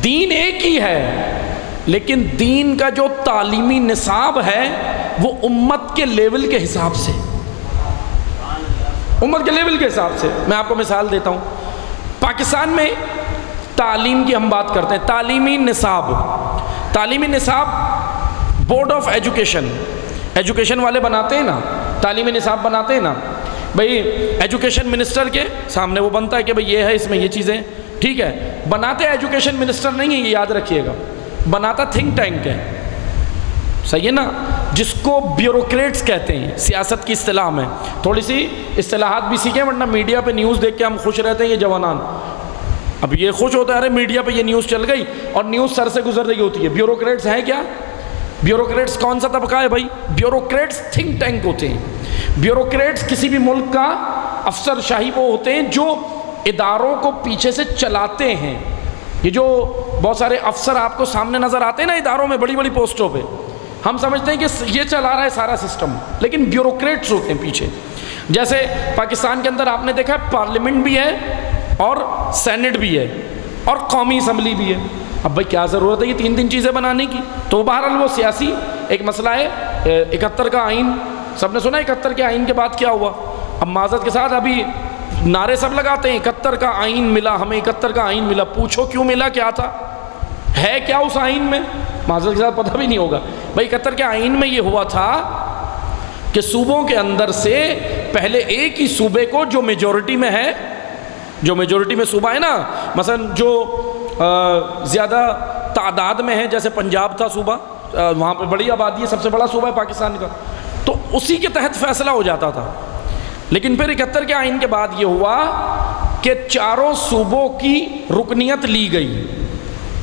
دین ایک ہی ہے، لیکن دین کا جو تعلیمی نصاب ہے وہ امت کے لیول کے حساب سے، امت کے لیول کے حساب سے۔ میں آپ کو مثال دیتا ہوں، پاکستان میں تعلیم کی ہم بات کرتے ہیں، تعلیمی نصاب بورڈ آف ایجوکیشن والے بناتے ہیں نا، تعلیمی نصاب بناتے ہیں نا بھئی، ایجوکیشن منسٹر کے سامنے وہ بنتا ہے کہ بھئی یہ ہے، اس میں یہ چیزیں، ٹھیک ہے، بناتے ایجوکیشن منسٹر نہیں ہے، یہ یاد رکھیے گا، بناتا تھنک ٹینک ہے، صحیح ہے نا، جس کو بیوروکریٹس کہتے ہیں سیاست کی اصطلاح میں۔ تھوڑی سی اصطلاحات بھی سیکھیں، ورنہ میڈیا پہ نیوز دیکھ کے ہم خوش رہتے ہیں یہ جوانان، اب یہ خوش ہوتا ہے ارے میڈیا پہ یہ نیوز چل گئی، اور نیوز سر سے گزر رہی ہوتی ہے۔ بیوروکریٹس ہیں کیا؟ بیوروکریٹس کون سا طبقہ ہے بھائی؟ بیوروکریٹس تھنک ٹینک ہوتے ہیں۔ بیوروکریٹس کسی بھی ملک کا افسر شاہی وہ ہوتے ہیں جو اداروں کو پیچھے سے چلاتے ہیں۔ یہ جو بہت سارے افسر آپ کو سامنے نظر آتے ہیں نا اداروں میں بڑی بڑی پوسٹوں پہ، ہم سمجھتے ہیں کہ یہ چلا رہا ہے سارا سسٹم، لیکن بیوروکریٹس ہوتے ہیں پیچھے۔ جیسے پاکستان کے اندر آپ نے دیکھا ہے پارلیمنٹ بھی ہے اور سینٹ بھی ہے اور قومی اسمبلی بھی ہے۔ اب بھائی کیا ضرورت ہے یہ 3 چیزیں بنانے کی؟ تو بہرحال وہ سیاسی ایک مسئلہ ہے۔ 71 کا آئین، سب نے سنا 71 کے آئین کے بعد کیا ہوا؟ اب معذرت کے ساتھ ابھی نعرے سب لگاتے ہیں 71 کا آئین ملا ہمیں، 71 کا آئین ملا، پوچھو کیوں ملا، کیا تھا، ہے کیا اس آئین میں؟ معذرت کے ساتھ پتہ بھی نہیں ہوگا۔ بھائی 71 کے آئین میں یہ ہوا تھا کہ صوبوں کے اندر سے پہلے ایک ہی صوبے کو جو میجورٹی میں ہے، جو میجورٹی میں صوبہ ہے نا، مثلا جو زیادہ تعداد میں ہے، جیسے پنجاب تھا صوبہ، وہاں پہ بڑی آبادی ہے، سب سے بڑا صوبہ ہے پاکستان کا، تو اسی کے تحت فیصلہ ہو جاتا تھا۔ لیکن پھر 71 کے آئین کے بعد یہ ہوا کہ 4 صوبوں کی رکنیت لی گئی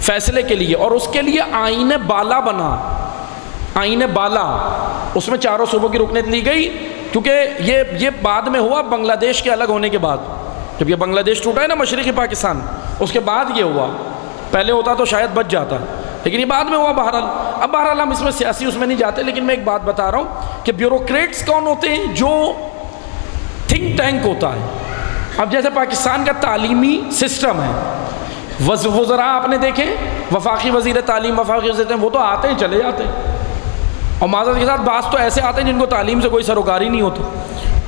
فیصلے کے لیے، اور اس کے لیے آئین بالا بنا، آئین بالا، اس میں 4 صوبوں کی رکنیت لی گئی، کیونکہ یہ بعد میں ہوا بنگلہ دیش کے الگ ہونے کے بعد، جب یہ بنگلہ دیش ٹوٹا ہے نا مشرقی پاکستان، اس کے بعد یہ ہوا، پہلے ہوتا تو شاید بچ جاتا، لیکن یہ بعد میں ہوا۔ بہرحال ہم اس میں سیاسی اس میں نہیں جاتے، لیکن میں ایک بات بتا رہا ہوں کہ بیوروکریٹس کون ہوتے ہیں؟ جو تھنک ٹینک ہوتا ہے۔ اب جیسے پاکستان کا تعلیمی سسٹم ہے، وزراء آپ نے دیکھے، وفاقی وزیر تعلیم، وفاقی وزیر تعلیم، وہ تو آتے ہیں چلے جاتے ہیں، اور معذرت کے ساتھ بعض تو ایسے آتے ہیں جن کو تعلیم سے کوئی سروکار ہی نہیں ہوتا،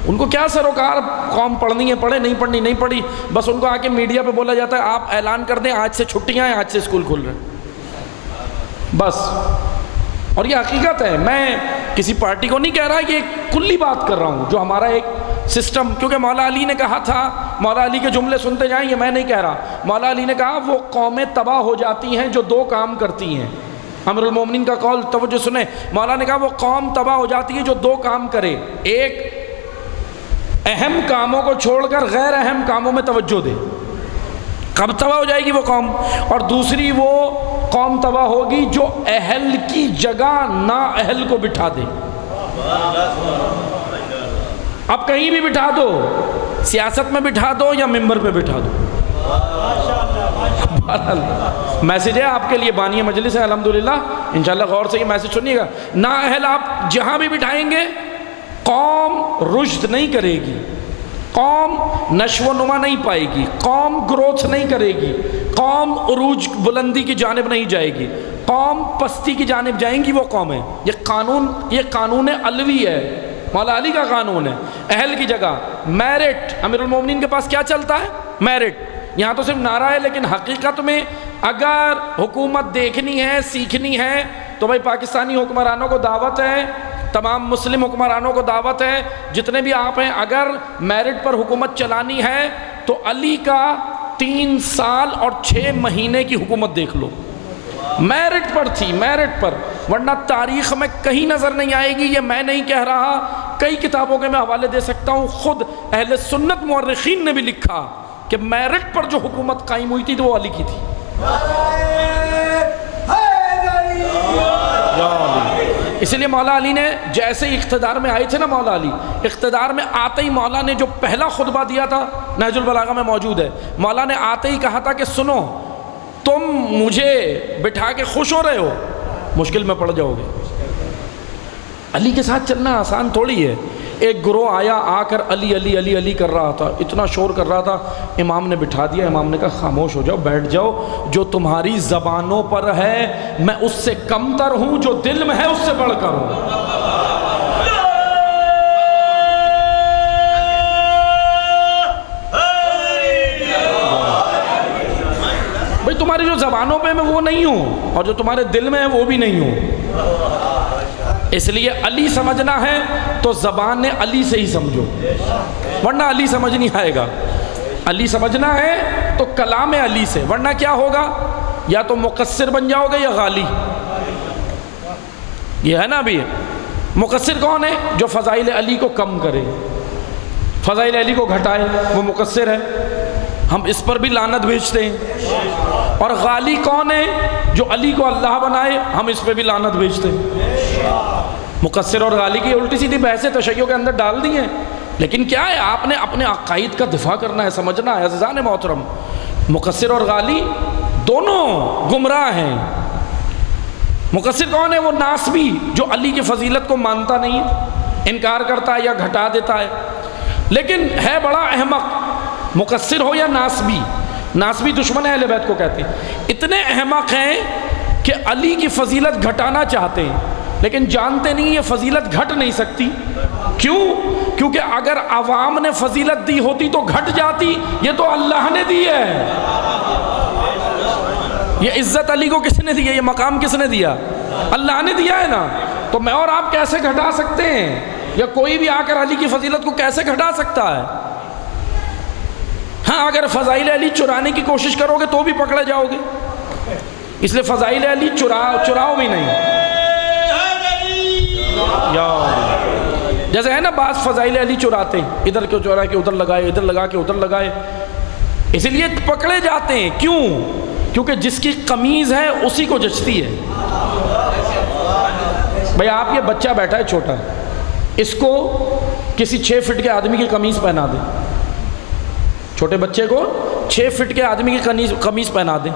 ان کو کیا سروکار، قوم پڑھنی ہے پڑھے، نہیں پڑھنی نہیں پڑھی، بس ان کو آ کے میڈیا پہ بولا جاتا ہے آپ اعلان کر دیں آج سے چھٹیاں ہیں، آج سے اسکول کھل رہے ہیں، بس۔ اور یہ حقیقت ہے، میں کسی پارٹی کو نہیں کہہ رہا، یہ کلی بات کر رہا ہوں جو ہمارا ایک سسٹم، کیونکہ مولا علی نے کہا تھا، مولا علی کے جملے سنتے جائیں، یہ میں نہیں کہہ رہا، مولا علی نے کہا وہ قومیں تباہ ہو جاتی ہیں جو 2 کام کرتی ہیں۔ امیر المومنین کا قول توجہ سنیں، مولا نے کہا وہ قوم تباہ ہو جاتی ہے جو 2 کام کرے، ایک اہم کاموں کو چھوڑ کر غیر اہم کاموں میں توجہ دے، کب تباہ ہو جائے گی وہ قوم، اور دوسری وہ قوم تباہ ہوگی جو اہل کی جگہ نا اہل کو بٹھا دے۔ اب کہیں بھی بٹھا دو، سیاست میں بٹھا دو یا ممبر پہ بٹھا دو، میسیج ہے آپ کے لیے، بانی مجلس ہے الحمدللہ، انشاءاللہ غور سے یہ میسیج سنیے گا۔ نا اہل آپ جہاں بھی بٹھائیں گے قوم رشد نہیں کرے گی، قوم نشو و نما نہیں پائے گی، قوم گروتھ نہیں کرے گی، قوم عروج بلندی کی جانب نہیں جائے گی، قوم پستی کی جانب جائیں گی، وہ قوم ہے۔ یہ قانون علوی ہے، مولا علی کا قانون ہے، اہل کی جگہ میرٹ۔ امیر المومنین کے پاس کیا چلتا ہے؟ میرٹ۔ یہاں تو صرف نعرہ ہے، لیکن حقیقت میں اگر حکومت دیکھنی ہے، سیکھنی ہے، تو بھائی پاکستانی حکمرانوں کو دعوت ہے، تمام مسلم حکمرانوں کو دعوت ہے، جتنے بھی آپ ہیں، اگر میرٹ پر حکومت چلانی ہے تو علی کا 3 سال اور 6 مہینے کی حکومت دیکھ لو، میرٹ پر تھی، میرٹ پر، ورنہ تاریخ میں کہیں نظر نہیں آئے گی۔ یہ میں نہیں کہہ رہا، کئی کتابوں کے میں حوالے دے سکتا ہوں، خود اہل سنت مورخین نے بھی لکھا کہ میرٹ پر جو حکومت قائم ہوئی تھی تو وہ علی کی تھی۔ اسی لیے مولا علی نے جیسے ہی اقتدار میں آئے تھے نا، مولا علی اقتدار میں آتے ہی مولا نے جو پہلا خطبہ دیا تھا، نہج البلاغہ میں موجود ہے، مولا نے آتے ہی کہا تھا کہ سنو، تم مجھے بٹھا کے خوش ہو رہے ہو، مشکل میں پڑ جاؤ گے، علی کے ساتھ چلنا آسان تھوڑی ہے۔ ایک گروہ آیا، آ کر علی علی علی علی کر رہا تھا، اتنا شور کر رہا تھا، امام نے بٹھا دیا۔ امام نے کہا خاموش ہو جاؤ، بیٹھ جاؤ، جو تمہاری زبانوں پر ہے میں اس سے کم تر ہوں، جو دل میں ہے اس سے بڑھ کر ہوں۔ بھئی تمہاری جو زبانوں پہ میں وہ نہیں ہوں، اور جو تمہارے دل میں ہے وہ بھی نہیں ہوں۔ اس لیے علی سمجھنا ہے تو زبان علی سے ہی سمجھو، ورنہ علی سمجھ نہیں آئے گا۔ علی سمجھنا ہے تو کلام علی سے، ورنہ کیا ہوگا؟ یا تو مقصر بن جاؤ گے یا غالی۔ یہ ہے نا ابھی مقصر کون ہے؟ جو فضائل علی کو کم کرے، فضائل علی کو گھٹائے، وہ مقصر ہے۔ ہم اس پر بھی لعنت بھیجتے ہیں۔ اور غالی کون ہے؟ جو علی کو اللہ بنائے، ہم اس پہ بھی لعنت بھیجتے ہیں۔ مقصر اور غالی کی الٹی سیدھی بحثیں تشیع کے اندر ڈال دی ہیں، لیکن کیا ہے؟ آپ نے اپنے عقائد کا دفاع کرنا ہے، سمجھنا ہے۔ عزیزان محترم، مقصر اور غالی دونوں گمراہ ہیں۔ مقصر کون ہے؟ وہ ناسبی جو علی کی فضیلت کو مانتا نہیں ہے، انکار کرتا ہے یا گھٹا دیتا ہے، لیکن ہے بڑا احمق، مقصر ہو یا ناسبی۔ ناسبی دشمن اہل بیت کو کہتے ہیں۔ اتنے احمق ہیں کہ علی کی فضیلت گھٹانا چاہتے ہیں، لیکن جانتے نہیں یہ فضیلت گھٹ نہیں سکتی۔ کیوں؟ کیونکہ اگر عوام نے فضیلت دی ہوتی تو گھٹ جاتی، یہ تو اللہ نے دی ہے۔ یہ عزت علی کو کس نے دی ہے؟ یہ مقام کس نے دیا؟ اللہ نے دیا ہے نا۔ تو میں اور آپ کیسے گھٹا سکتے ہیں؟ یا کوئی بھی آ کر علی کی فضیلت کو کیسے گھٹا سکتا ہے؟ ہاں، اگر فضائل علی چرانے کی کوشش کرو گے تو بھی پکڑے جاؤ گے، اس لیے فضائل علی چراؤ بھی نہیں۔ جیسے ہے نا بعض فضائل علی چراتے ہیں، ادھر کیوں چرا کے ادھر لگائے، ادھر لگا کے ادھر لگائے، اسی لیے پکڑے جاتے ہیں۔ کیوں؟ کیونکہ جس کی قمیض ہے اسی کو جچتی ہے۔ بھئی آپ یہ بچہ بیٹھا ہے چھوٹا، اس کو کسی 6 فٹ کے آدمی کی قمیض پہنا دیں، چھوٹے بچے کو 6 فٹ کے آدمی کی قمیض پہنا دیں،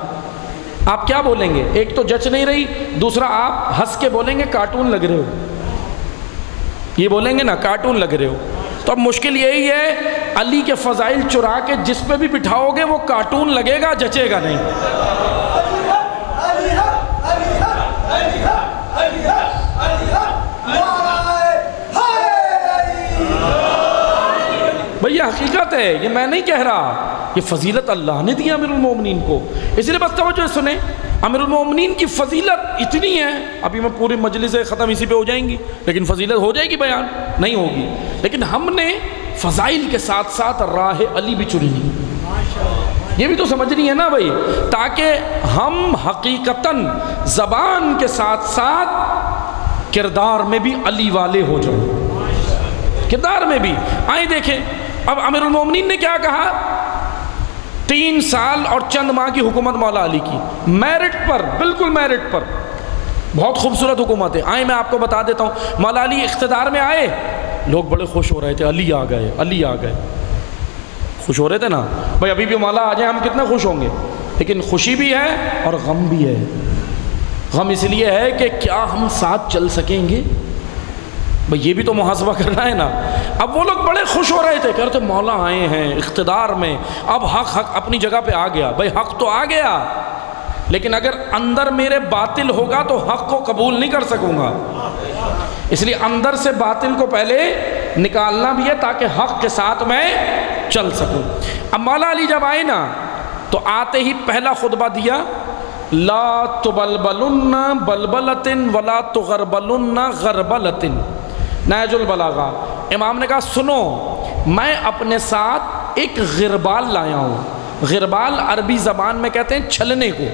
آپ کیا بولیں گے؟ ایک تو جچ نہیں رہی، دوسرا آپ ہنس کے بولیں گے کارٹون لگ رہے ہو، یہ بولیں گے نا کارٹون لگ رہے ہو۔ تو اب مشکل یہی ہے، علی کے فضائل چرا کے جس پہ بھی بٹھاؤ گے وہ کارٹون لگے گا، جچے گا نہیں۔ بھئی یہ حقیقت ہے، یہ میں نہیں کہہ رہا، یہ فضیلت اللہ نے دی امیر المومنین کو۔ اس لیے بس توجہ سنیں، امیر المومنین کی فضیلت اتنی ہے، ابھی میں پوری مجلس ختم اسی پہ ہو جائیں گی، لیکن فضیلت ہو جائے گی بیان؟ نہیں ہوگی۔ لیکن ہم نے فضائل کے ساتھ ساتھ راہ علی بھی چنی، یہ بھی تو سمجھنی ہے نا بھائی، تاکہ ہم حقیقتاً زبان کے ساتھ ساتھ کردار میں بھی علی والے ہو جائیں، کردار میں بھی۔ آئیں دیکھیں اب امیر المومنین نے کیا کہا؟ 3 سال اور چند ماہ کی حکومت مولا علی کی، میرٹ پر، بالکل میرٹ پر، بہت خوبصورت حکومت ہے۔ آئیں میں آپ کو بتا دیتا ہوں، مولا علی اقتدار میں آئے، لوگ بڑے خوش ہو رہے تھے، علی آ گئے، علی آ گئے، خوش ہو رہے تھے نا بھائی، ابھی بھی مولا آ جائیں ہم کتنے خوش ہوں گے، لیکن خوشی بھی ہے اور غم بھی ہے۔ غم اس لیے ہے کہ کیا ہم ساتھ چل سکیں گے؟ بھئی یہ بھی تو محاسبہ کرنا ہے نا۔ اب وہ لوگ بڑے خوش ہو رہے تھے، کہہ رہے تھے مولا آئے ہیں اقتدار میں، اب حق اپنی جگہ پہ آ گیا۔ بھئی حق تو آ گیا، لیکن اگر اندر میرے باطل ہوگا تو حق کو قبول نہیں کر سکوں گا، اس لیے اندر سے باطل کو پہلے نکالنا بھی ہے تاکہ حق کے ساتھ میں چل سکوں۔ اب مولا علی جب آئے نا تو آتے ہی پہلا خطبہ دیا، لا تبلبلن بلبلۃ ولا تغربلن غربلۃ، نہج البلاغہ۔ امام نے کہا سنو، میں اپنے ساتھ ایک غربال لایا ہوں۔ غربال عربی زبان میں کہتے ہیں چھلنے کو،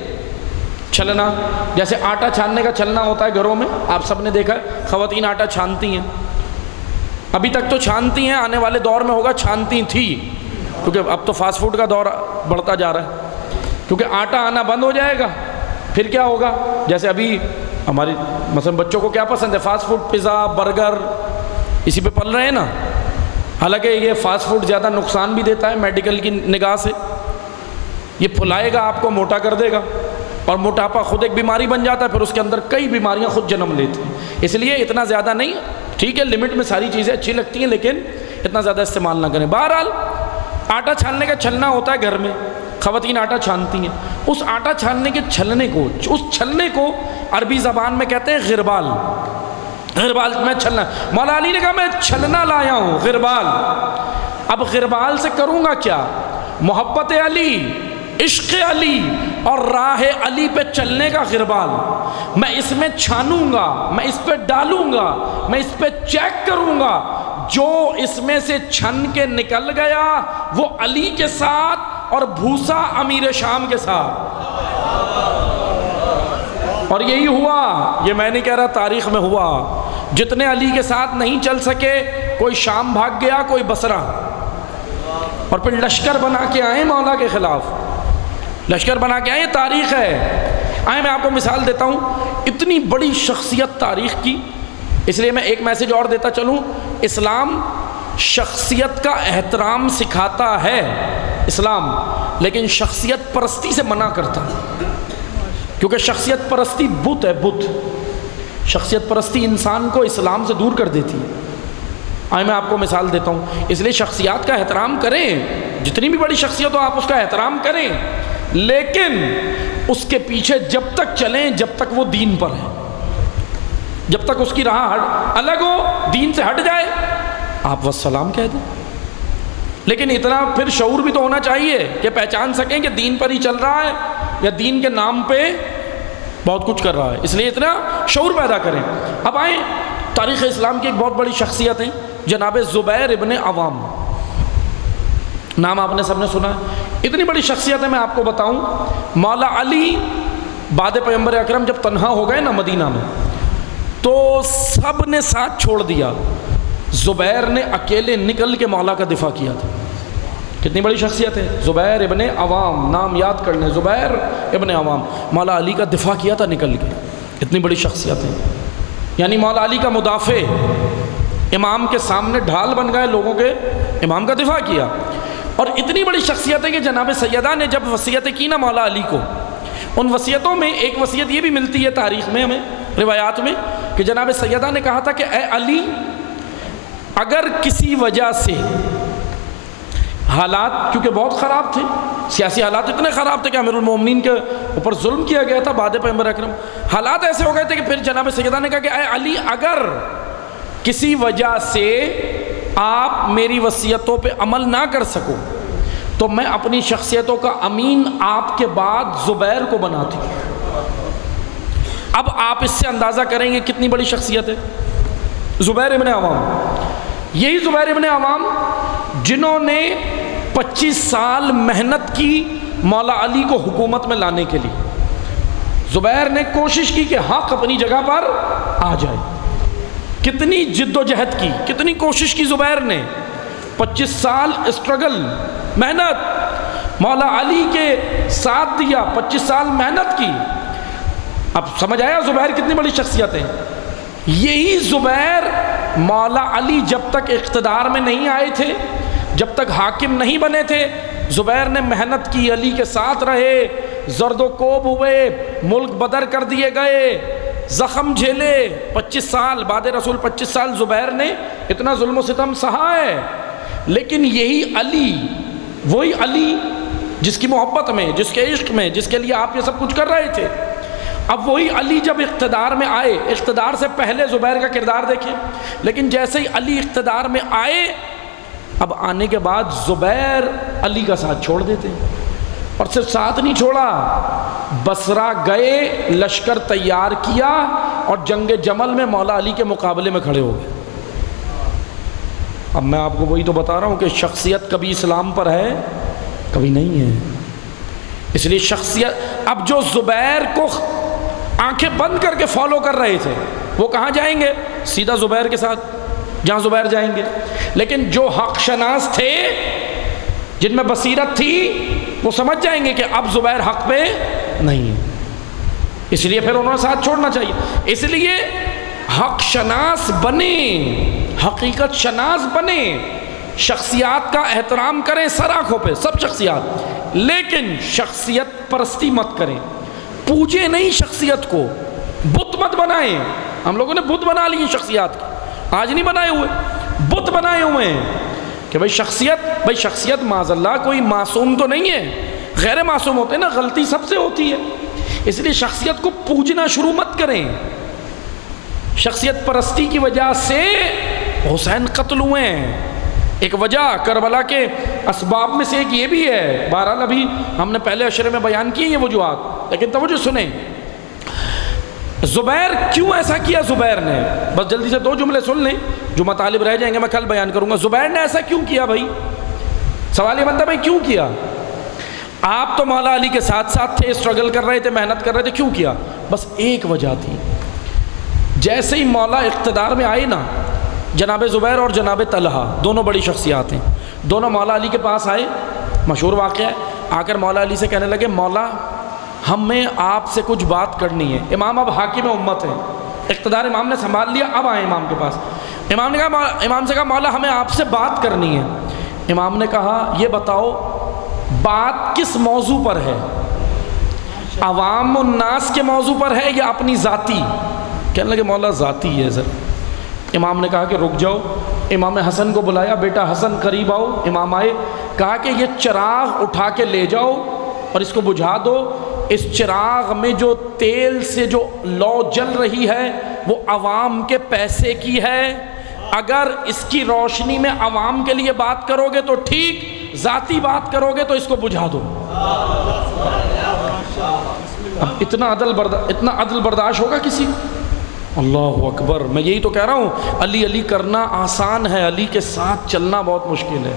چھلنا، جیسے آٹا چھاننے کا چھلنا ہوتا ہے گھروں میں، آپ سب نے دیکھا ہے خواتین آٹا چھانتی ہیں، ابھی تک تو چھانتی ہیں، آنے والے دور میں ہوگا چھانتی تھی، کیونکہ اب تو فاسٹ فوڈ کا دور بڑھتا جا رہا ہے، کیونکہ آٹا آنا بند ہو جائے گا، پھر کیا ہوگا؟ جیسے ابھی ہماری مثلا بچوں کو کیا پسند ہے؟ فاسٹ فوڈ، پیزا، برگر، اسی پہ پل رہے ہیں نا۔ حالانکہ یہ فاسٹ فوڈ زیادہ نقصان بھی دیتا ہے میڈیکل کی نگاہ سے، یہ پھلائے گا آپ کو، موٹا کر دے گا، اور موٹاپا خود ایک بیماری بن جاتا ہے، پھر اس کے اندر کئی بیماریاں خود جنم لیتی ہیں۔ اس لیے اتنا زیادہ نہیں، ٹھیک ہے لمٹ میں ساری چیزیں اچھی لگتی ہیں لیکن اتنا زیادہ استعمال نہ کریں۔ بہرحال آٹا چھاننے کا چھلنا ہوتا ہے گھر میں، خواتین آٹا چھانتی ہیں، اس آٹا چھاننے کے چھلنے کو، اس چھلنے کو عربی زبان میں کہتے ہیں غربال۔ غربال میں چھلنا، مولا علی نے کہا میں چھلنا لایا ہوں غربال۔ اب غربال سے کروں گا کیا؟ محبت علی، عشق علی اور راہ علی پہ چلنے کا غربال، میں اس میں چھانوں گا، میں اس پہ ڈالوں گا، میں اس پہ چیک کروں گا، جو اس میں سے چھن کے نکل گیا وہ علی کے ساتھ اور بھوسا امیر شام کے ساتھ۔ اور یہی ہوا، یہ میں نہیں کہہ رہا، تاریخ میں ہوا۔ جتنے علی کے ساتھ نہیں چل سکے، کوئی شام بھاگ گیا، کوئی بصرہ، اور پھر لشکر بنا کے آئے مولا کے خلاف، لشکر بنا کے آئے، یہ تاریخ ہے۔ آئے میں آپ کو مثال دیتا ہوں، اتنی بڑی شخصیت تاریخ کی، اس لیے میں ایک میسیج اور دیتا چلوں، اسلام شخصیت کا احترام سکھاتا ہے اسلام، لیکن شخصیت پرستی سے منع کرتا ہے، کیونکہ شخصیت پرستی بت ہے، بت۔ شخصیت پرستی انسان کو اسلام سے دور کر دیتی ہے۔ آئے میں آپ کو مثال دیتا ہوں، اس لیے شخصیات کا احترام کریں، جتنی بھی بڑی شخصیت ہو آپ اس کا احترام کریں، لیکن اس کے پیچھے جب تک چلیں جب تک وہ دین پر ہے، جب تک اس کی راہ الگ ہو، دین سے ہٹ جائے آپ والسلام کہہ دیں۔ لیکن اتنا پھر شعور بھی تو ہونا چاہیے کہ پہچان سکیں کہ دین پر ہی چل رہا ہے یا دین کے نام پہ بہت کچھ کر رہا ہے، اس لیے اتنا شعور پیدا کریں۔ اب آئیں تاریخ اسلام کی ایک بہت بڑی شخصیت ہیں جناب زبیر ابن عوام، نام آپ نے سب نے سنا ہے، اتنی بڑی شخصیت ہے۔ میں آپ کو بتاؤں، مولا علی بعد پیغمبر اکرم جب تنہا ہو گئے نا مدینہ میں، تو سب نے ساتھ چھوڑ دیا، زبیر نے اکیلے نکل کے مولا کا دفاع کیا تھا۔ کتنی بڑی شخصیت ہے، زبیر ابن عوام، نام یاد کر لیں، زبیر ابن عوام، مولا علی کا دفاع کیا تھا نکل کے، اتنی بڑی شخصیت ہے، یعنی مولا علی کا مدافع، امام کے سامنے ڈھال بن گئے لوگوں کے، امام کا دفاع کیا۔ اور اتنی بڑی شخصیت ہے کہ جناب سیدہ نے جب وصیتیں کی نا مولا علی کو، ان وصیتوں میں ایک وصیت یہ بھی ملتی ہے تاریخ میں ہمیں، روایات میں، کہ جناب سیدہ نے کہا تھا کہ اے علی، اگر کسی وجہ سے حالات، کیونکہ بہت خراب تھے، سیاسی حالات اتنے خراب تھے کہ امیر المومنین کے اوپر ظلم کیا گیا تھا بعد پیغمبر اکرم، حالات ایسے ہو گئے تھے کہ پھر جناب سیدہ نے کہا کہ اے علی، اگر کسی وجہ سے آپ میری وصیتوں پہ عمل نہ کر سکو تو میں اپنی شخصیتوں کا امین آپ کے بعد زبیر کو بناتی ہوں۔ اب آپ اس سے اندازہ کریں گے کتنی بڑی شخصیت ہے زبیر ابن عوام۔ یہی زبیر ابن عوام جنہوں نے 25 سال محنت کی مولا علی کو حکومت میں لانے کے لیے، زبیر نے کوشش کی کہ حق اپنی جگہ پر آ جائے، کتنی جد و جہد کی، کتنی کوشش کی زبیر نے، 25 سال اسٹرگل، محنت، مولا علی کے ساتھ دیا، 25 سال محنت کی۔ اب سمجھ آیا زبیر کتنی بڑی شخصیت ہے۔ یہی زبیر مولا علی جب تک اقتدار میں نہیں آئے تھے، جب تک حاکم نہیں بنے تھے، زبیر نے محنت کی، علی کے ساتھ رہے، زرد و کوب ہوئے، ملک بدر کر دیے گئے، زخم جھیلے، 25 سال بعد رسول 25 سال زبیر نے اتنا ظلم و ستم سہا ہے۔ لیکن یہی علی، وہی علی جس کی محبت میں، جس کے عشق میں، جس کے لیے آپ یہ سب کچھ کر رہے تھے، اب وہی علی جب اقتدار میں آئے، اقتدار سے پہلے زبیر کا کردار دیکھیں، لیکن جیسے ہی علی اقتدار میں آئے، اب آنے کے بعد زبیر علی کا ساتھ چھوڑ دیتے، اور صرف ساتھ نہیں چھوڑا، بصرہ گئے، لشکر تیار کیا اور جنگ جمل میں مولا علی کے مقابلے میں کھڑے ہو گئے۔ اب میں آپ کو وہی تو بتا رہا ہوں کہ شخصیت کبھی اسلام پر ہے، کبھی نہیں ہے۔ اس لیے شخصیت، اب جو زبیر کو آنکھیں بند کر کے فالو کر رہے تھے وہ کہاں جائیں گے؟ سیدھا زبیر کے ساتھ، جہاں زبیر جائیں گے۔ لیکن جو حق شناس تھے، جن میں بصیرت تھی، وہ سمجھ جائیں گے کہ اب زبیر حق پہ نہیں ہے، اس لیے پھر انہوں نے ساتھ چھوڑنا چاہیے۔ اس لیے حق شناس بنے، حقیقت شناس بنے، شخصیات کا احترام کریں سر آنکھوں پہ، سب شخصیات، لیکن شخصیت پرستی مت کریں۔ پوجے نہیں شخصیت کو، بت مت بنائیں. ہم لوگوں نے بت بنا لی شخصیات کی، آج نہیں بنائے ہوئے، بت بنائے ہوئے ہیں کہ بھائی شخصیت معاذ اللہ کوئی معصوم تو نہیں ہے، غیر معصوم ہوتے ہیں نا، غلطی سب سے ہوتی ہے. اس لیے شخصیت کو پوجنا شروع مت کریں. شخصیت پرستی کی وجہ سے حسین قتل ہوئے ہیں. ایک وجہ کربلا کے اسباب میں سے ایک یہ بھی ہے. بہرحال ابھی ہم نے پہلے عشرے میں بیان کیے یہ وجوہات، لیکن توجہ سنیں. زبیر کیوں ایسا کیا؟ زبیر نے، بس جلدی سے 2 جملے سن لیں، جو مطالب رہ جائیں گے میں کل بیان کروں گا. زبیر نے ایسا کیوں کیا بھائی؟ سوال یہ بنتا بھائی کیوں کیا؟ آپ تو مولا علی کے ساتھ ساتھ تھے، اسٹرگل کر رہے تھے، محنت کر رہے تھے، کیوں کیا؟ بس ایک وجہ تھی. جیسے ہی مولا اقتدار میں آئے نا، جناب زبیر اور جناب طلحہ دونوں بڑی شخصیات ہیں، دونوں مولا علی کے پاس آئے. مشہور واقعہ ہے، آ کر مولا علی سے کہنے لگے مولا ہمیں آپ سے کچھ بات کرنی ہے. امام اب حاکم امت ہے، اقتدار امام نے سنبھال لیا، اب آئے امام کے پاس. امام سے کہا مولا ہمیں آپ سے بات کرنی ہے. امام نے کہا یہ بتاؤ بات کس موضوع پر ہے؟ عوام الناس کے موضوع پر ہے یا اپنی ذاتی؟ کہنے لگے مولا ذاتی ہے سر. امام نے کہا کہ رک جاؤ. امام حسن کو بلایا، بیٹا حسن قریب آؤ. امام آئے، کہا کہ یہ چراغ اٹھا کے لے جاؤ اور اس کو بجھا دو. اس چراغ میں جو تیل سے جو لو جل رہی ہے وہ عوام کے پیسے کی ہے. اگر اس کی روشنی میں عوام کے لیے بات کرو گے تو ٹھیک، ذاتی بات کرو گے تو اس کو بجھا دو. اب اتنا عدل برداشت ہوگا کسی کو؟ اللہ اکبر. میں یہی تو کہہ رہا ہوں، علی علی کرنا آسان ہے، علی کے ساتھ چلنا بہت مشکل ہے.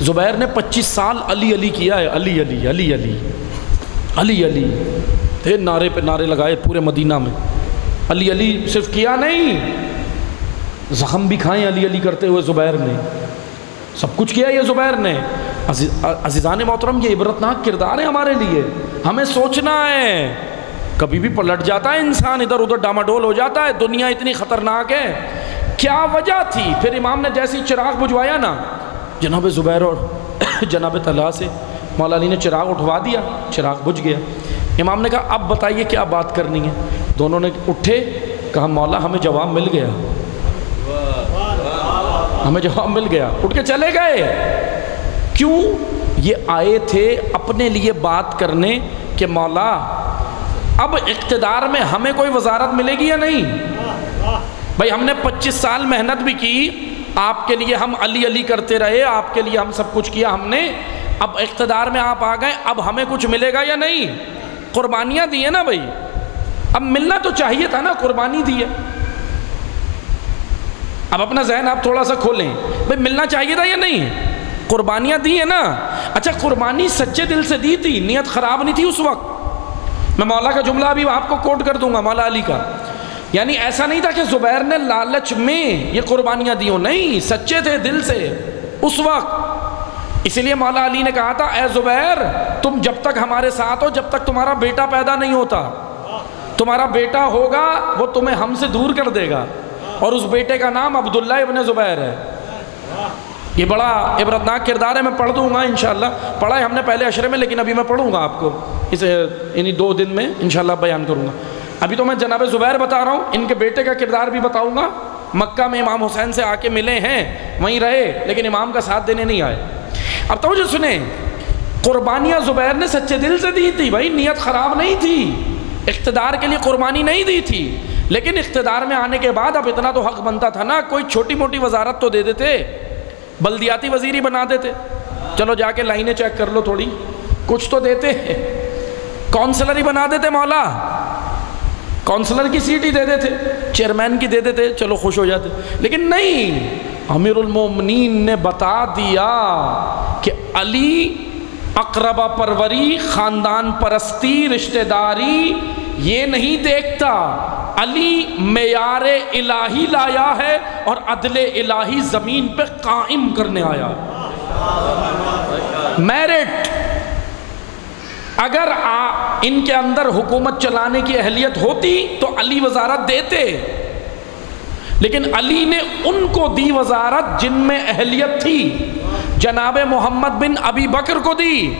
زبیر نے 25 سال علی علی کیا ہے، علی علی علی علی علی علی تھے، نعرے پہ نعرے لگائے پورے مدینہ میں. علی علی صرف کیا نہیں، زخم بھی کھائیں علی علی کرتے ہوئے زبیر نے. سب کچھ کیا یہ زبیر نے. عزیزان محترم یہ عبرتناک کردار ہے ہمارے لیے. ہمیں سوچنا ہے، کبھی بھی پلٹ جاتا ہے انسان، ادھر ادھر ڈاماڈول ہو جاتا ہے. دنیا اتنی خطرناک ہے. کیا وجہ تھی؟ پھر امام نے جیسی چراغ بجھوایا نا جناب زبیر اور جناب طلحہ سے، مولا علی نے چراغ اٹھوا دیا، چراغ بجھ گیا. امام نے کہا اب بتائیے کیا بات کرنی ہے. دونوں نے اٹھے، کہا مولا ہمیں جواب مل گیا، ہمیں جواب مل گیا. اٹھ کے چلے گئے. کیوں؟ یہ آئے تھے اپنے لیے بات کرنے کہ مولا اب اقتدار میں ہمیں کوئی وزارت ملے گی یا نہیں؟ بھائی ہم نے 25 سال محنت بھی کی آپ کے لیے، ہم علی علی کرتے رہے، آپ کے لیے ہم سب کچھ کیا ہم نے. اب اقتدار میں آپ آ گئے، اب ہمیں کچھ ملے گا یا نہیں؟ قربانیاں دی ہیں نا بھائی، اب ملنا تو چاہیے تھا نا، قربانی دی ہے. اب اپنا ذہن آپ تھوڑا سا کھولیں، بھائی ملنا چاہیے تھا یا نہیں؟ قربانیاں دی ہیں نا. اچھا قربانی سچے دل سے دی تھی، نیت خراب نہیں تھی اس وقت. میں مولا کا جملہ ابھی آپ کو کوٹ کر دوں گا، مولا علی کا. یعنی ایسا نہیں تھا کہ زبیر نے لالچ میں یہ قربانیاں دی ہوں، نہیں، سچے تھے دل سے اس وقت. اسی لیے مولا علی نے کہا تھا اے زبیر تم جب تک ہمارے ساتھ ہو، جب تک تمہارا بیٹا پیدا نہیں ہوتا. تمہارا بیٹا ہوگا وہ تمہیں ہم سے دور کر دے گا، اور اس بیٹے کا نام عبداللہ ابن زبیر ہے. یہ بڑا عبرتناک کردار ہے. میں پڑھ دوں گا انشاءاللہ، پڑھا ہے ہم نے پہلے عشرے میں، لیکن ابھی میں پڑھوں گا آپ کو اسے انہی 2 دن میں انشاءاللہ بیان کروں گا. ابھی تو میں جناب زبیر بتا رہا ہوں، ان کے بیٹے کا کردار بھی بتاؤں گا. مکہ میں امام حسین سے آ کے ملے ہیں، وہیں رہے، لیکن امام کا ساتھ دینے نہیں آئے. اب توجہ سنیں، قربانیاں زبیر نے سچے دل سے دی تھی بھائی، نیت خراب نہیں تھی، اقتدار کے لیے قربانی نہیں دی تھی. لیکن اقتدار میں آنے کے بعد اب اتنا تو حق بنتا تھا نا، کوئی چھوٹی موٹی وزارت تو دے دیتے، بلدیاتی وزیری بنا دیتے، چلو جا کے لائنیں چیک کر لو تھوڑی، کچھ تو دیتے. کونسلر ہی بنا دیتے مولا، کونسلر کی سیٹ ہی دے دیتے، چیئرمین کی دے دیتے، چلو خوش ہو جاتے. لیکن نہیں، امیر المومنین نے بتا دیا کہ علی اقربا پروری، خاندان پرستی، رشتہ داری یہ نہیں دیکھتا. علی معیار الہی لایا ہے اور عدل الہی زمین پہ قائم کرنے آیا. میرٹ، اگر ان کے اندر حکومت چلانے کی اہلیت ہوتی تو علی وزارت دیتے، لیکن علی نے ان کو دی وزارت جن میں اہلیت تھی. جناب محمد بن ابی بکر کو دی،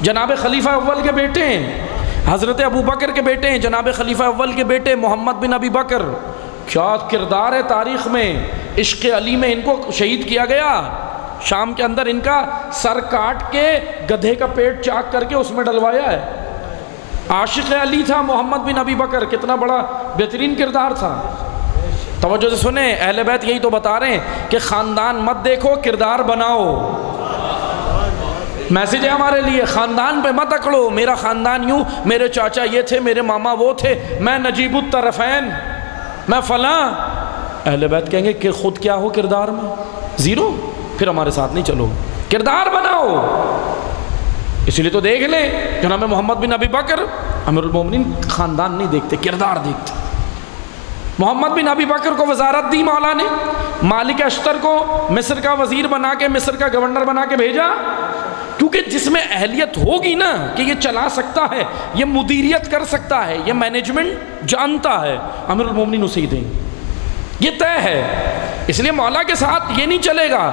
جناب خلیفہ اول کے بیٹے ہیں. حضرت ابو بکر کے بیٹے ہیں، جناب خلیفہ اول کے بیٹے محمد بن ابی بکر، کیا کردار ہے تاریخ میں، عشق علی میں ان کو شہید کیا گیا، شام کے اندر ان کا سر کاٹ کے گدھے کا پیٹ چاک کر کے اس میں ڈلوایا ہے۔ عاشق علی تھا محمد بن ابی بکر، کتنا بڑا بہترین کردار تھا۔ توجہ سے سنیں، اہل بیت یہی تو بتا رہے ہیں کہ خاندان مت دیکھو، کردار بناؤ۔ میسج ہے ہمارے لیے، خاندان پہ مت اکڑو، میرا خاندان یوں، میرے چاچا یہ تھے، میرے ماما وہ تھے، میں نجیب الطرفین، میں فلاں۔ اہل بیت کہیں گے کہ خود کیا ہو کردار میں؟ زیرو، پھر ہمارے ساتھ نہیں چلو، کردار بناؤ۔ اسی لیے تو دیکھ لیں جناب محمد بن ابی بکر امیر المومنین خاندان نہیں دیکھتے، کردار دیکھتے۔ محمد بن ابی بکر کو وزارت دی مولا نے، مالک اشتر کو مصر کا وزیر بنا کے، مصر کا گورنر بنا کے بھیجا، کیونکہ جس میں اہلیت ہوگی نا کہ یہ چلا سکتا ہے، یہ مدیریت کر سکتا ہے، یہ مینجمنٹ جانتا ہے، امیر المومنین اسے ہی دیں، یہ طے ہے۔ اس لیے مولا کے ساتھ یہ نہیں چلے گا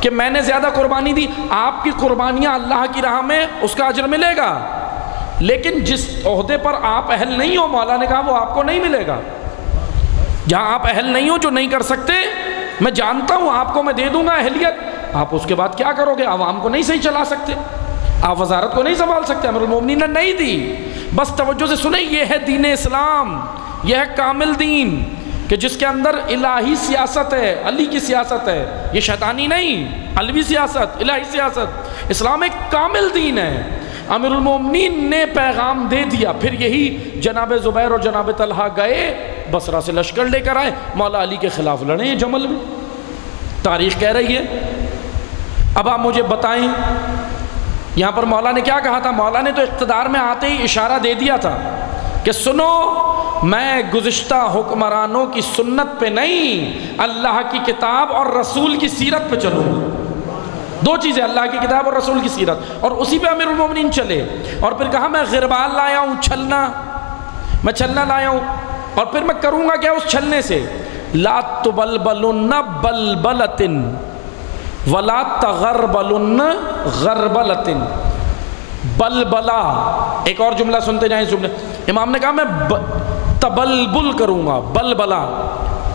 کہ میں نے زیادہ قربانی دی، آپ کی قربانیاں اللہ کی راہ میں اس کا اجر ملے گا، لیکن جس عہدے پر آپ اہل نہیں ہو، مولا نے کہا وہ آپ کو نہیں ملے گا۔ جہاں آپ اہل نہیں ہو، جو نہیں کر سکتے، میں جانتا ہوں آپ کو میں دے دوں گا اہلیت، آپ اس کے بعد کیا کرو گے؟ عوام کو نہیں صحیح چلا سکتے، آپ وزارت کو نہیں سنبھال سکتے، امیر المومنین نے نہیں دی۔ بس توجہ سے سنیں، یہ ہے دین اسلام، یہ ہے کامل دین کہ جس کے اندر الہی سیاست ہے، علی کی سیاست ہے، یہ شیطانی نہیں، علوی سیاست، الہی سیاست۔ اسلام ایک کامل دین ہے۔ امیر المومنین نے پیغام دے دیا، پھر یہی جناب زبیر اور جناب طلحہ گئے بصرہ سے لشکر لے کر آئے، مولا علی کے خلاف لڑے جمل میں، تاریخ کہہ رہی ہے۔ اب آپ مجھے بتائیں یہاں پر مولا نے کیا کہا تھا؟ مولا نے تو اقتدار میں آتے ہی اشارہ دے دیا تھا کہ سنو، میں گزشتہ حکمرانوں کی سنت پہ نہیں، اللہ کی کتاب اور رسول کی سیرت پہ چلوں گا۔ دو چیزیں، اللہ کی کتاب اور رسول کی سیرت، اور اسی پہ امیر المومنین چلے۔ اور پھر کہا میں غربال لایا ہوں، چھلنا، میں چھلنا لایا ہوں، اور پھر میں کروں گا کیا اس چھلنے سے؟ لا تبلبلن بلبلۃ ولا تغربلن غربلۃ۔ بلبلا، ایک اور جملہ سنتے جائیں اس جملے، امام نے کہا میں تبلبل کروں گا، بلبلا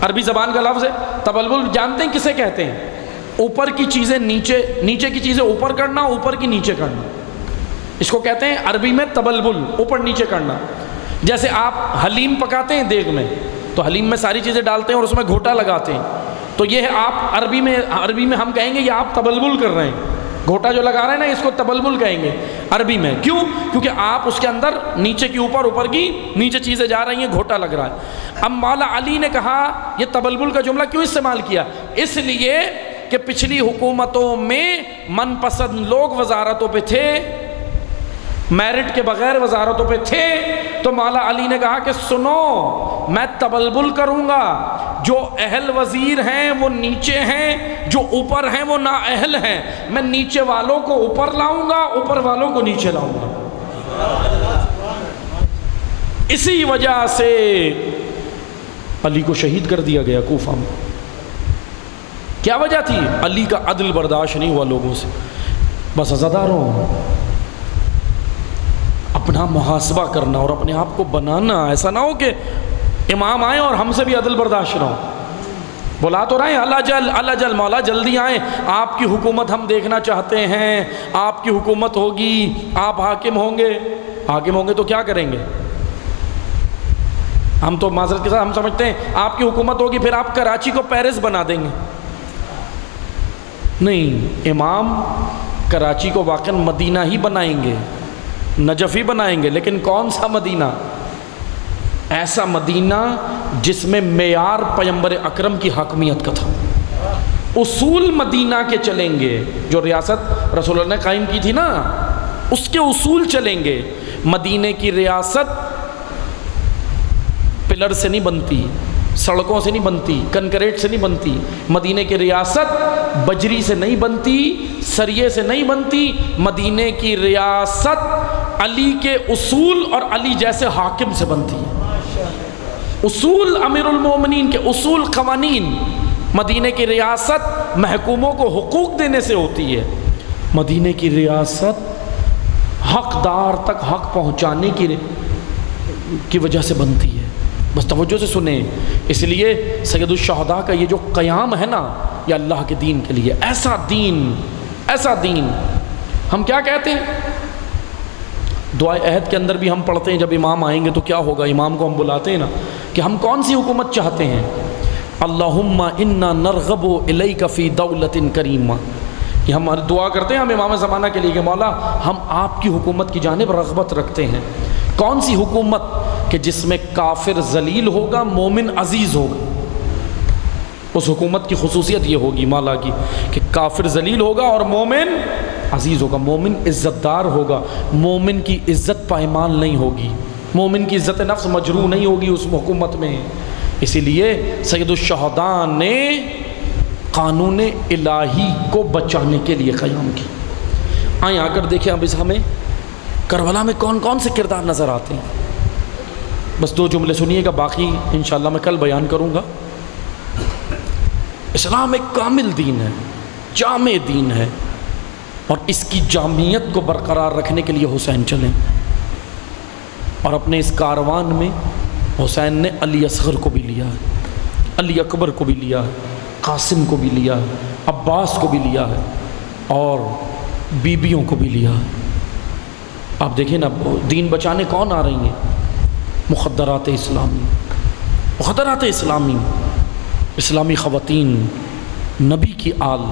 عربی زبان کا لفظ ہے۔ تبلبل جانتے ہیں کسے کہتے ہیں؟ اوپر کی چیزیں نیچے، نیچے کی چیزیں اوپر کرنا، اوپر کی نیچے کرنا، اس کو کہتے ہیں عربی میں تبلبل، اوپر نیچے کرنا۔ جیسے آپ حلیم پکاتے ہیں دیگ میں، تو حلیم میں ساری چیزیں ڈالتے ہیں اور اس میں گھوٹا لگاتے ہیں، تو یہ ہے آپ عربی میں ہم کہیں گے یہ آپ تبلبل کر رہے ہیں، گھوٹا جو لگا رہے ہیں نا اس کو تبلبل کہیں گے عربی میں۔ کیوں؟ کیونکہ آپ اس کے اندر نیچے کی اوپر، اوپر کی نیچے چیزیں جا رہی ہیں، گھوٹا لگ رہا ہے۔ اب مولا علی نے کہا یہ تبلبل کا جملہ کیوں استعمال کیا؟ اس لیے کہ پچھلی حکومتوں میں من پسند لوگ وزارتوں پہ تھے، میرٹ کے بغیر وزارتوں پہ تھے، تو مولا علی نے کہا کہ سنو، میں تبلبل کروں گا، جو اہل وزیر ہیں وہ نیچے ہیں، جو اوپر ہیں وہ نااہل ہیں، میں نیچے والوں کو اوپر لاؤں گا، اوپر والوں کو نیچے لاؤں گا۔ اسی وجہ سے علی کو شہید کر دیا گیا کوفہ میں۔ کیا وجہ تھی؟ علی کا عدل برداشت نہیں ہوا لوگوں سے۔ بس عزاداروں، اپنا محاسبہ کرنا اور اپنے آپ کو بنانا، ایسا نہ ہو کہ امام آئیں اور ہم سے بھی عدل برداشت نہ ہو۔ بلا تو رہے ہیں اللہ جل مولا جلدی آئیں، آپ کی حکومت ہم دیکھنا چاہتے ہیں، آپ کی حکومت ہوگی، آپ حاکم ہوں گے تو کیا کریں گے؟ ہم تو معذرت کے ساتھ ہم سمجھتے ہیں آپ کی حکومت ہوگی پھر آپ کراچی کو پیرس بنا دیں گے۔ نہیں، امام کراچی کو واقعاً مدینہ ہی بنائیں گے، نجف ہی بنائیں گے، لیکن کون سا مدینہ؟ ایسا مدینہ جس میں معیار پیغمبر اکرم کی حاکمیت کا تھا، اصول مدینہ کے چلیں گے، جو ریاست رسول اللہ نے قائم کی تھی نا اس کے اصول چلیں گے۔ مدینے کی ریاست پلر سے نہیں بنتی، سڑکوں سے نہیں بنتی، کنکریٹ سے نہیں بنتی، مدینے کی ریاست بجری سے نہیں بنتی، سریے سے نہیں بنتی، مدینے کی ریاست علی کے اصول اور علی جیسے حاکم سے بنتی ہے۔ اصول امیر المومنین کے اصول، قوانین، مدینے کی ریاست محکوموں کو حقوق دینے سے ہوتی ہے، مدینے کی ریاست حقدار تک حق پہنچانے کی وجہ سے بنتی ہے۔ بس توجہ سے سنیں، اس لیے سید الشہداء کا یہ جو قیام ہے نا، یہ اللہ کے دین کے لیے ایسا دین ہم کیا کہتے ہیں؟ دعائے عہد کے اندر بھی ہم پڑھتے ہیں جب امام آئیں گے تو کیا ہوگا، امام کو ہم بلاتے ہیں نا کہ ہم کون سی حکومت چاہتے ہیں؟ اللہم انا نرغب الیک فی دولت کریمہ، کہ ہم دعا کرتے ہیں ہم امام زمانہ کے لیے کہ مولا ہم آپ کی حکومت کی جانب رغبت رکھتے ہیں۔ کون سی حکومت؟ کہ جس میں کافر ذلیل ہوگا، مومن عزیز ہوگا۔ اس حکومت کی خصوصیت یہ ہوگی مولا کی کہ کافر ذلیل ہوگا اور مومن عزیز ہوگا، مومن عزت دار ہوگا، مومن کی عزت پائمال نہیں ہوگی، مومن کی عزت نفس مجروح نہیں ہوگی اس حکومت میں۔ اسی لیے سید الشہداء نے قانون الہی کو بچانے کے لیے قیام کی۔ آئیں آ کر دیکھیں اب اس ہمیں کربلا میں کون کون سے کردار نظر آتے ہیں۔ بس 2 جملے سنیے گا، باقی انشاءاللہ میں کل بیان کروں گا۔ اسلام ایک کامل دین ہے، جامع دین ہے، اور اس کی جامعیت کو برقرار رکھنے کے لیے حسین چلیں، اور اپنے اس کاروان میں حسین نے علی اصغر کو بھی لیا ہے، علی اکبر کو بھی لیا ہے، قاسم کو بھی لیا ہے، عباس کو بھی لیا ہے، اور بیبیوں کو بھی لیا ہے۔ آپ دیکھیں نا دین بچانے کون آ رہی ہیں؟ مخدرات اسلامی، اسلامی خواتین، نبی کی آل۔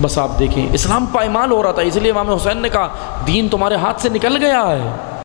بس آپ دیکھیں اسلام پائمال ہو رہا تھا، اس لیے امام حسین نے کہا دین تمہارے ہاتھ سے نکل گیا ہے۔